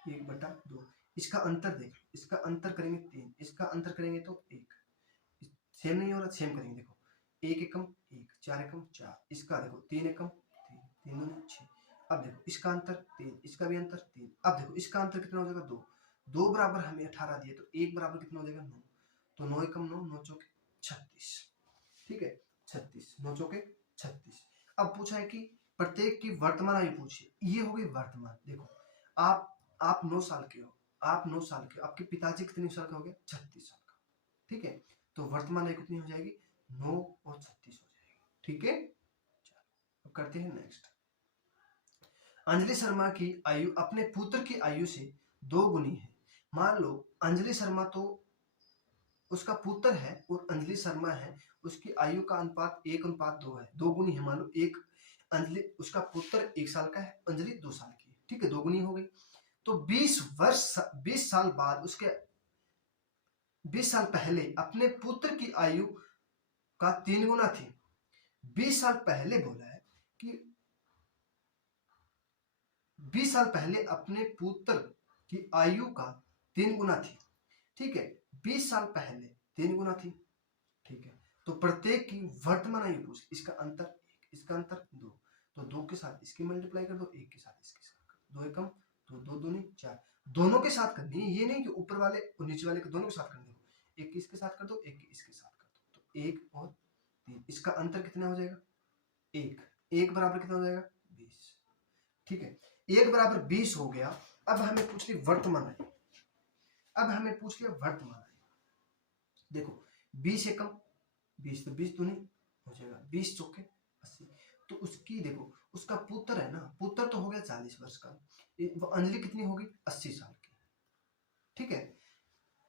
1/2। इसका अंतर देख लो, इसका अंतर करेंगे 3, इसका अंतर करेंगे तो 1, सेम नहीं हो रहा, सेम करेंगे, देखो 1 एकम 1, 4 एकम 4, इसका देखो 3 एकम 3, 3 दूनी 6। अब देखो इसका अंतर 3, इसका भी अंतर 3। अब देखो इसका अंतर कितना हो जाएगा 2, 2 बराबर हमें 18 दिए, तो 1 बराबर कितना हो जाएगा 9, तो 9 एकम 9, 9 चौके 36, ठीक है, 36, 9 चौके 36। अब पूछा है कि प्रत्येक की वर्तमान आयु पूछिए, ये हो गई वर्तमान। देखो आप 9 साल के हो, आपके पिताजी कितने साल का हो गया 36 साल का, ठीक है, तो वर्तमान आयु कितनी हो जाएगी 9 और 36 हो जाएगी, ठीक है। चलो अब करते हैं नेक्स्ट। अंजलि शर्मा की आयु अपने पुत्र की आयु से 2 गुनी है। मान लो अंजलि शर्मा तो उसका पुत्र है और अंजलि शर्मा है, उसकी आयु का अनुपात 1:2 है, 2 गुनी है। मान लो एक अंजलि, उसका पुत्र 1 साल का है, अंजलि 2 साल की है, ठीक है, 2 गुनी हो गई। तो 20 साल बाद, उसके 20 साल पहले अपने पुत्र की आयु का 3 गुना थी। 20 साल पहले बोला है कि 20 साल पहले अपने पुत्र की आयु का 3 गुना थी, ठीक है, 20 साल पहले 3 गुना थी, ठीक है। तो प्रत्येक की वर्तमान आयु पूछ, इसका अंतर 1, इसका अंतर 2, तो 2 के साथ इसकी मल्टीप्लाई कर दो, 1 के साथ इसके साथ कर दो, 2 एकम 2, 2 दूनी 4, दोनों के साथ करनी है, ये नहीं कि ऊपर वाले और नीचे वाले के दोनों के साथ करनी है। 1 इसके साथ कर दो, 1 इसके साथ कर दो, तो 1 और 3, इसका अंतर कितना हो जाएगा 1, 1 बराबर कितना हो जाएगा 20, ठीक है, 1 बराबर 20 हो गया। अब हमें पूछ ली वर्तमान आयु, देखो 20 एकम 20, तो 20 दूनी हो जाएगा, 20 चौके 80, तो उसकी देखो, उसका पुत्र है ना, पुत्र तो हो गया 40 वर्ष का, अंजलि कितनी होगी 80 साल की, ठीक है,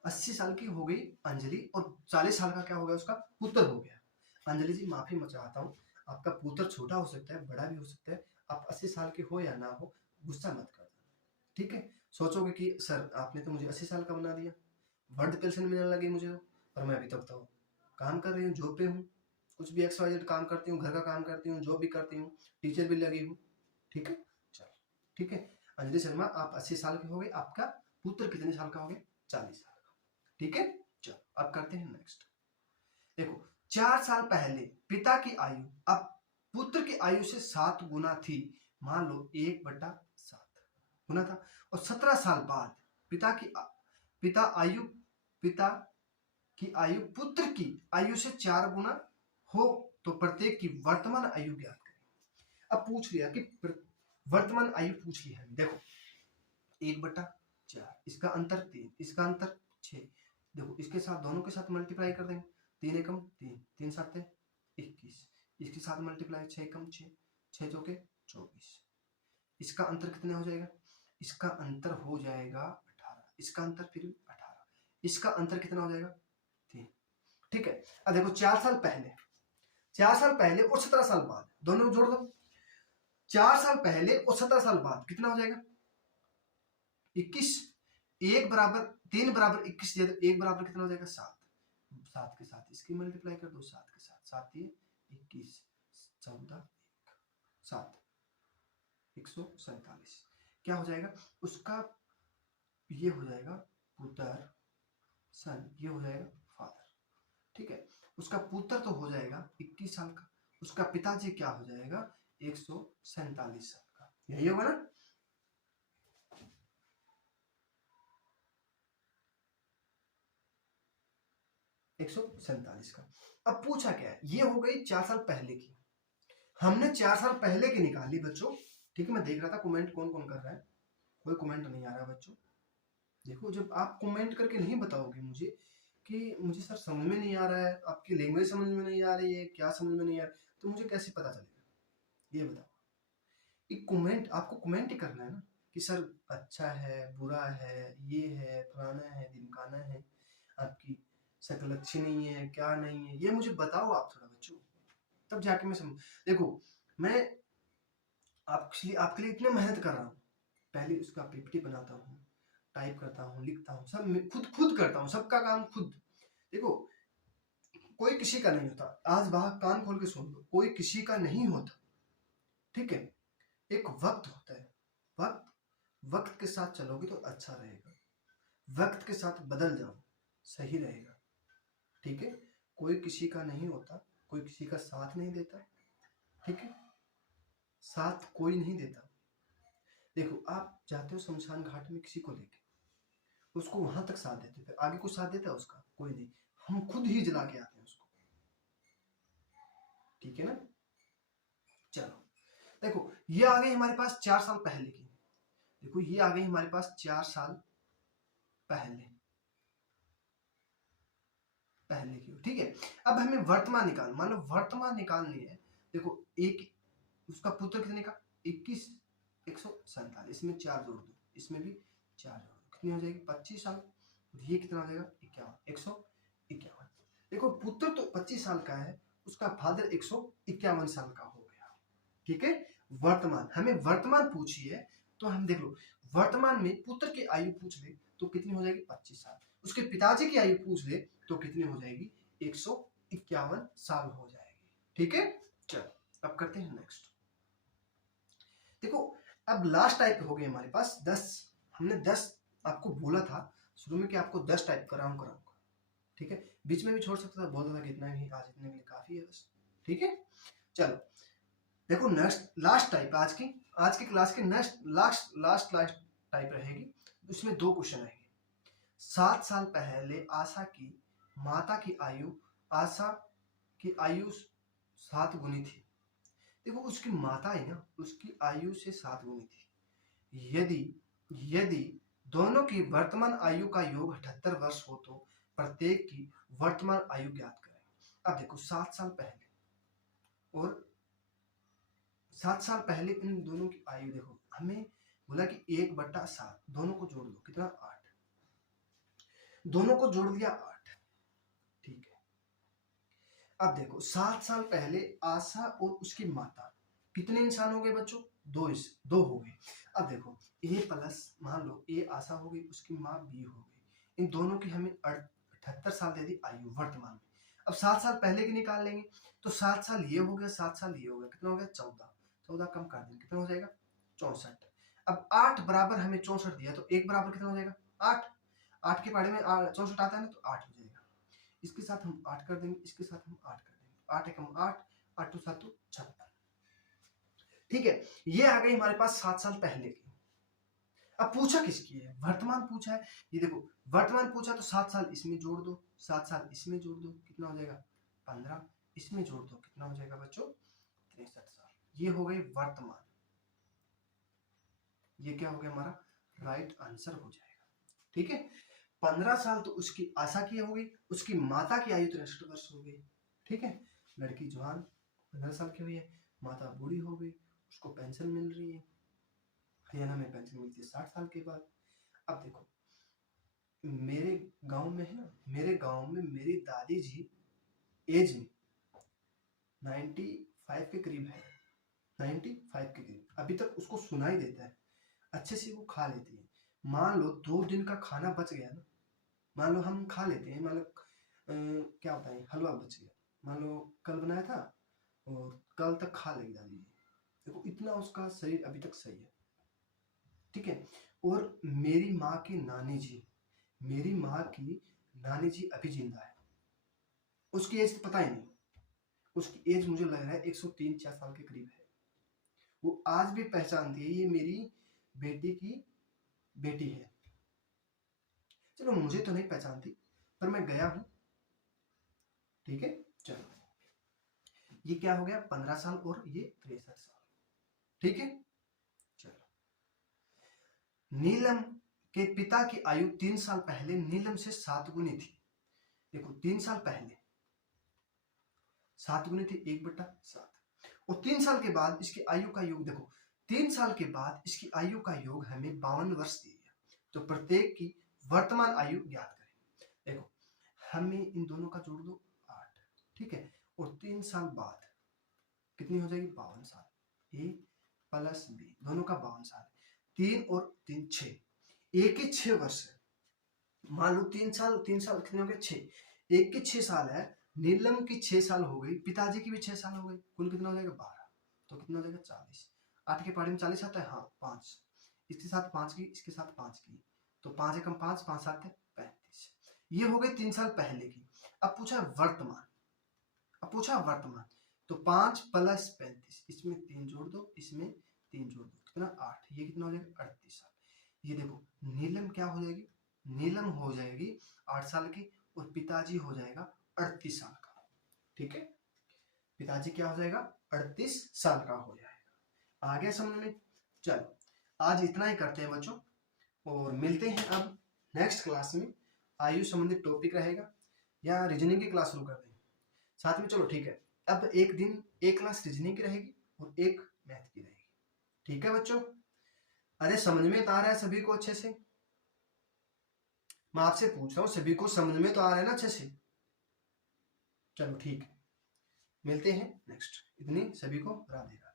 80 साल की हो गई अंजलि, और 40 साल का क्या हो गया उसका पुत्र हो गया। अंजलि जी माफी मैं चाहता हूँ, आपका पुत्र छोटा हो सकता है, बड़ा भी हो सकता है, आप 80 साल के हो या ना हो, गुस्सा मत कर देना, ठीक है। सोचोगे कि सर आपने तो मुझे 80 साल का बना दिया, वृद्ध पेंशन मिलने लगी मुझे तो, पर मैं अभी तक तो काम कर रही हूँ, जॉब पे हूँ, कुछ भी XYZ काम करती हूँ, घर का काम करती हूँ, जॉब भी करती हूँ, टीचर भी लगी हूँ, ठीक है। चलो ठीक है, अंजलि शर्मा आप 80 साल के हो गए, आपका पुत्र कितने साल का हो गया 40 साल का, ठीक है। चलो अब करते हैं नेक्स्ट। देखो 4 साल पहले पिता की आयु अब पुत्र की आयु से 7 गुना थी, मान लो 1/7 गुना था, और 17 साल बाद पिता पिता की आयु पुत्र की आयु से 4 गुना हो तो प्रत्येक की वर्तमान आयु ज्ञात करें। अब पूछ लिया कि वर्तमान आयु पूछ लिया है। देखो 1/4, इसका अंतर 3, इसका अंतर 6। देखो इसके साथ दोनों के साथ मल्टीप्लाई कर देंगे, 3 एकम 3, 3 7 21, इसके साथ मल्टीप्लाई 6 एकम 6, 6 चौके 24। इसका अंतर कितना हो जाएगा? इसका अंतर हो जाएगा 18, इसका अंतर फिर 18, इसका अंतर कितना हो जाएगा? 3। ठीक है। अब देखो 4 साल पहले और 17 साल बाद दोनों जोड़ दो। 4 साल पहले और 17 साल बाद कितना हो जाएगा? 21। 1 बराबर 3 बराबर 21 दे दो, 1 बराबर कितना हो जाएगा? 7। 7 के साथ इसकी मल्टीप्लाई कर दो, 7 के साथ 7 ये 21, 14 7 147। क्या हो जाएगा? उसका ये हो जाएगा पुत्र सन, ये हो जाएगा फादर। ठीक है। उसका पुत्र तो हो जाएगा 21 साल का, उसका पिताजी क्या हो जाएगा? 147 साल का। यही होगा ना? एक 147 का। अब पूछा क्या है? ये हो गई 4 साल पहले की। हमने 4 साल पहले की निकाली बच्चों। ठीक है। मैं देख रहा था कमेंट कौन कौन कर रहा है, कोई कमेंट नहीं आ रहा बच्चों। देखो जब आप कमेंट करके नहीं बताओगे मुझे कि मुझे सर समझ में नहीं आ रहा है, आपकी लैंग्वेज समझ में नहीं आ रही है, क्या समझ में नहीं आ रहा है, तो मुझे कैसे पता चलेगा? ये बताओ। एक कमेंट, आपको कमेंट ही करना है ना कि सर अच्छा है, बुरा है, ये है, फलाना है, ढिमकाना है, आपकी शक्ल अच्छी नहीं है, क्या नहीं है, ये मुझे बताओ आप थोड़ा बच्चों, तब जाके मैं समझ। देखो मैं आपके लिए इतनी मेहनत कर रहा हूँ, पहले उसका पीपीटी बनाता हूँ, टाइप करता हूँ, लिखता हूँ, सब मैं खुद करता हूँ, सबका काम खुद। देखो कोई किसी का नहीं होता, आज बाहर कान खोल के सुन लो, कोई किसी का नहीं होता। ठीक है। एक वक्त होता है, वक्त के साथ चलोगे तो अच्छा रहेगा, वक्त के साथ बदल जाओ सही रहेगा। ठीक है। कोई किसी का नहीं होता, कोई किसी का साथ नहीं देता। ठीक है। साथ कोई नहीं देता। देखो आप जाते हो शमशान घाट में किसी को लेके, उसको वहां तक साथ देते, फिर आगे कुछ साथ देता है उसका? कोई नहीं, हम खुद ही जला के आते हैं उसको। ठीक है ना? चलो देखो ये आ गई हमारे पास 4 साल पहले की। देखो ये आ गई हमारे पास 4 साल पहले की। ठीक है। अब हमें वर्तमान निकाल, मान लो वर्तमान निकालनी है। देखो एक उसका पुत्र कितने का? 21, 147, इसमें 4 जोड़ दो, इसमें भी 4 जोड़ दो, कितनी हो जाएगी? 25 साल। ये कितना हो जाएगा? 51, 151। देखो पुत्र तो 25 साल का है, उसका फादर 151 साल का हो गया। ठीक है। वर्तमान, हमें वर्तमान पूछी है तो हम देख लो वर्तमान में पुत्र की आयु पूछ ले तो कितनी हो जाएगी? 25 साल। उसके पिताजी की आयु पूछ ले तो कितनी हो जाएगी? 151 साल हो जाएगी। ठीक है। चलो अब करते हैं नेक्स्ट। देखो अब लास्ट टाइप हो गई हमारे पास 10। हमने 10 आपको बोला था शुरू में कि आपको 10 टाइप कराऊंगा। ठीक है। बीच में भी छोड़ सकता था, बोलता था कि इतना ही, आज इतने के लिए काफी है बस। ठीक है। चलो देखो नेक्स्ट लास्ट टाइप आज की क्लास की लास्ट टाइप रहेगी। उसमें 2 क्वेश्चन आएंगे। 7 साल पहले आशा की माता की आयु 7 गुनी थी। देखो उसकी माता है ना, उसकी आयु से 7 गुनी थी। यदि दोनों की वर्तमान आयु का योग 78 वर्ष हो तो प्रत्येक की वर्तमान आयु ज्ञात करें। अब देखो 7 साल पहले और 7 साल पहले इन दोनों की आयु देखो, हमें बोला कि 1/7, दोनों को जोड़ दो, कितना? 8। दोनों को जोड़ दिया 8। ठीक है। अब देखो 7 साल पहले आशा और उसकी माता कितने इंसान हो गए बच्चों? 2 हो गए। अब देखो ए प्लस, मान लो ए आशा हो गई, उसकी माँ बी हो गई, इन दोनों की हमें 78 साल दे दी आयु वर्तमान में। अब 7 साल पहले की निकाल लेंगे तो 7 साल ये हो गया, 7 साल ये हो गया, कितना हो गया? 14। 14 कम कर देंगे, कितना हो जाएगा? 64। अब 8 बराबर हमें 64 दिया तो 1 बराबर कितना हो जाएगा? 8। 8 के पहाड़े में 64 आता है ना, तो 8 हो जाएगा। इसके साथ हम 8 कर देंगे, इसके साथ हम 8 कर देंगे, 8 एकम 8, 8 2 7 56। ठीक है। ये आ गई हमारे पास 7 साल पहले की। अब पूछा किसकी है, वर्तमान पूछा है। ये देखो वर्तमान पूछा तो 7 साल इसमें जोड़ दो, 7 साल इसमें जोड़ दो, कितना हो जाएगा 15, इसमें जोड़ दो कितना हो जाएगा बच्चों 63 साल। ये हो गई वर्तमान, ये क्या हो गया हमारा राइट आंसर हो जाएगा। ठीक है, 15 साल तो उसकी आशा की हो गई, उसकी माता की आयु 63 वर्ष हो गई। ठीक है, लड़की जवान 15 साल की हुई है, माता बूढ़ी हो गई, उसको पेंशन मिल रही है, हरियाणा में पेंशन मिलती है 60 साल के बाद। अब देखो मेरे गांव में है ना, मेरे गांव में मेरी दादी जी एज में 95 के करीब है, 95 के करीब, अभी तक उसको सुनाई देता है, अच्छे से वो खा लेती है। मान लो 2 दिन का खाना बच गया ना, मान लो हम खा लेते हैं, मान लो क्या बताएं हलवा बच गया, मान लो कल बनाया था और कल तक खा लेगी दादी जी, देखो इतना उसका शरीर अभी तक सही है। ठीक है, और मेरी माँ की नानी जी, मेरी माँ की नानी जी अभी जिंदा है, उसकी एज तो पता ही नहीं, उसकी एज मुझे लग रहा है 103-4 साल के करीब है। वो आज भी पहचानती है ये मेरी बेटी की बेटी है। चलो मुझे तो नहीं पहचानती पर मैं गया हूं। ठीक है, चलो ये क्या हो गया 15 साल और ये 63 साल। ठीक है, चलो नीलम के पिता की आयु 3 साल पहले नीलम से 7 गुनी थी। देखो 3 साल पहले 7 गुनी थी 1/7, और 3 साल के बाद इसकी आयु का योग देखो, 3 साल के बाद इसकी आयु का योग हमें 52 वर्ष दिया, तो प्रत्येक की वर्तमान आयु ज्ञात करें। देखो हमें इन दोनों का जोड़ दो 8, ठीक है, और 3 साल बाद कितनी हो जाएगी 52 साल, ए प्लस बी दोनों का 52 साल, 3 और 3 6, एक के 6 वर्ष है। मान लो 3 साल कितने हो गए 6, एक के 6 साल है, नीलम की 6 साल हो गई, पिताजी की भी 6 साल हो गई, कुल कितना हो जाएगा 12, तो कितना हो जाएगा 40। 8 के पहाड़ी में 40 आता है, हाँ 5, इसके साथ 5 की, इसके साथ 5 की, तो 5 एकम 5, 5 7 35। ये हो गई 3 साल पहले की। अब पूछा वर्तमान, तो 5 प्लस 35, इसमें 3 जोड़ दो, इसमें 3 जोड़ दो, कितना 8, ये कितना हो जाएगा 38 साल। ये देखो नीलम क्या हो जाएगी, नीलम हो जाएगी 8 साल की, और पिताजी हो जाएगा 38 साल का। ठीक है, पिताजी क्या हो जाएगा 38 साल का हो जाएगा। आ गया समझ में। चलो आज इतना ही करते हैं बच्चों, और मिलते हैं अब नेक्स्ट क्लास में। आयु संबंधित टॉपिक रहेगा, या रीजनिंग की क्लास शुरू करते हैं साथ में। चलो ठीक है, अब एक दिन एक क्लास रीजनिंग की रहेगी और एक मैथ की रहेगी। ठीक है बच्चों, अरे समझ में तो आ रहा है सभी को अच्छे से? मैं आपसे पूछ रहा हूँ सभी को समझ में तो आ रहा है ना अच्छे से? चलो ठीक है, मिलते हैं नेक्स्ट। इतनी सभी को राधे राधे।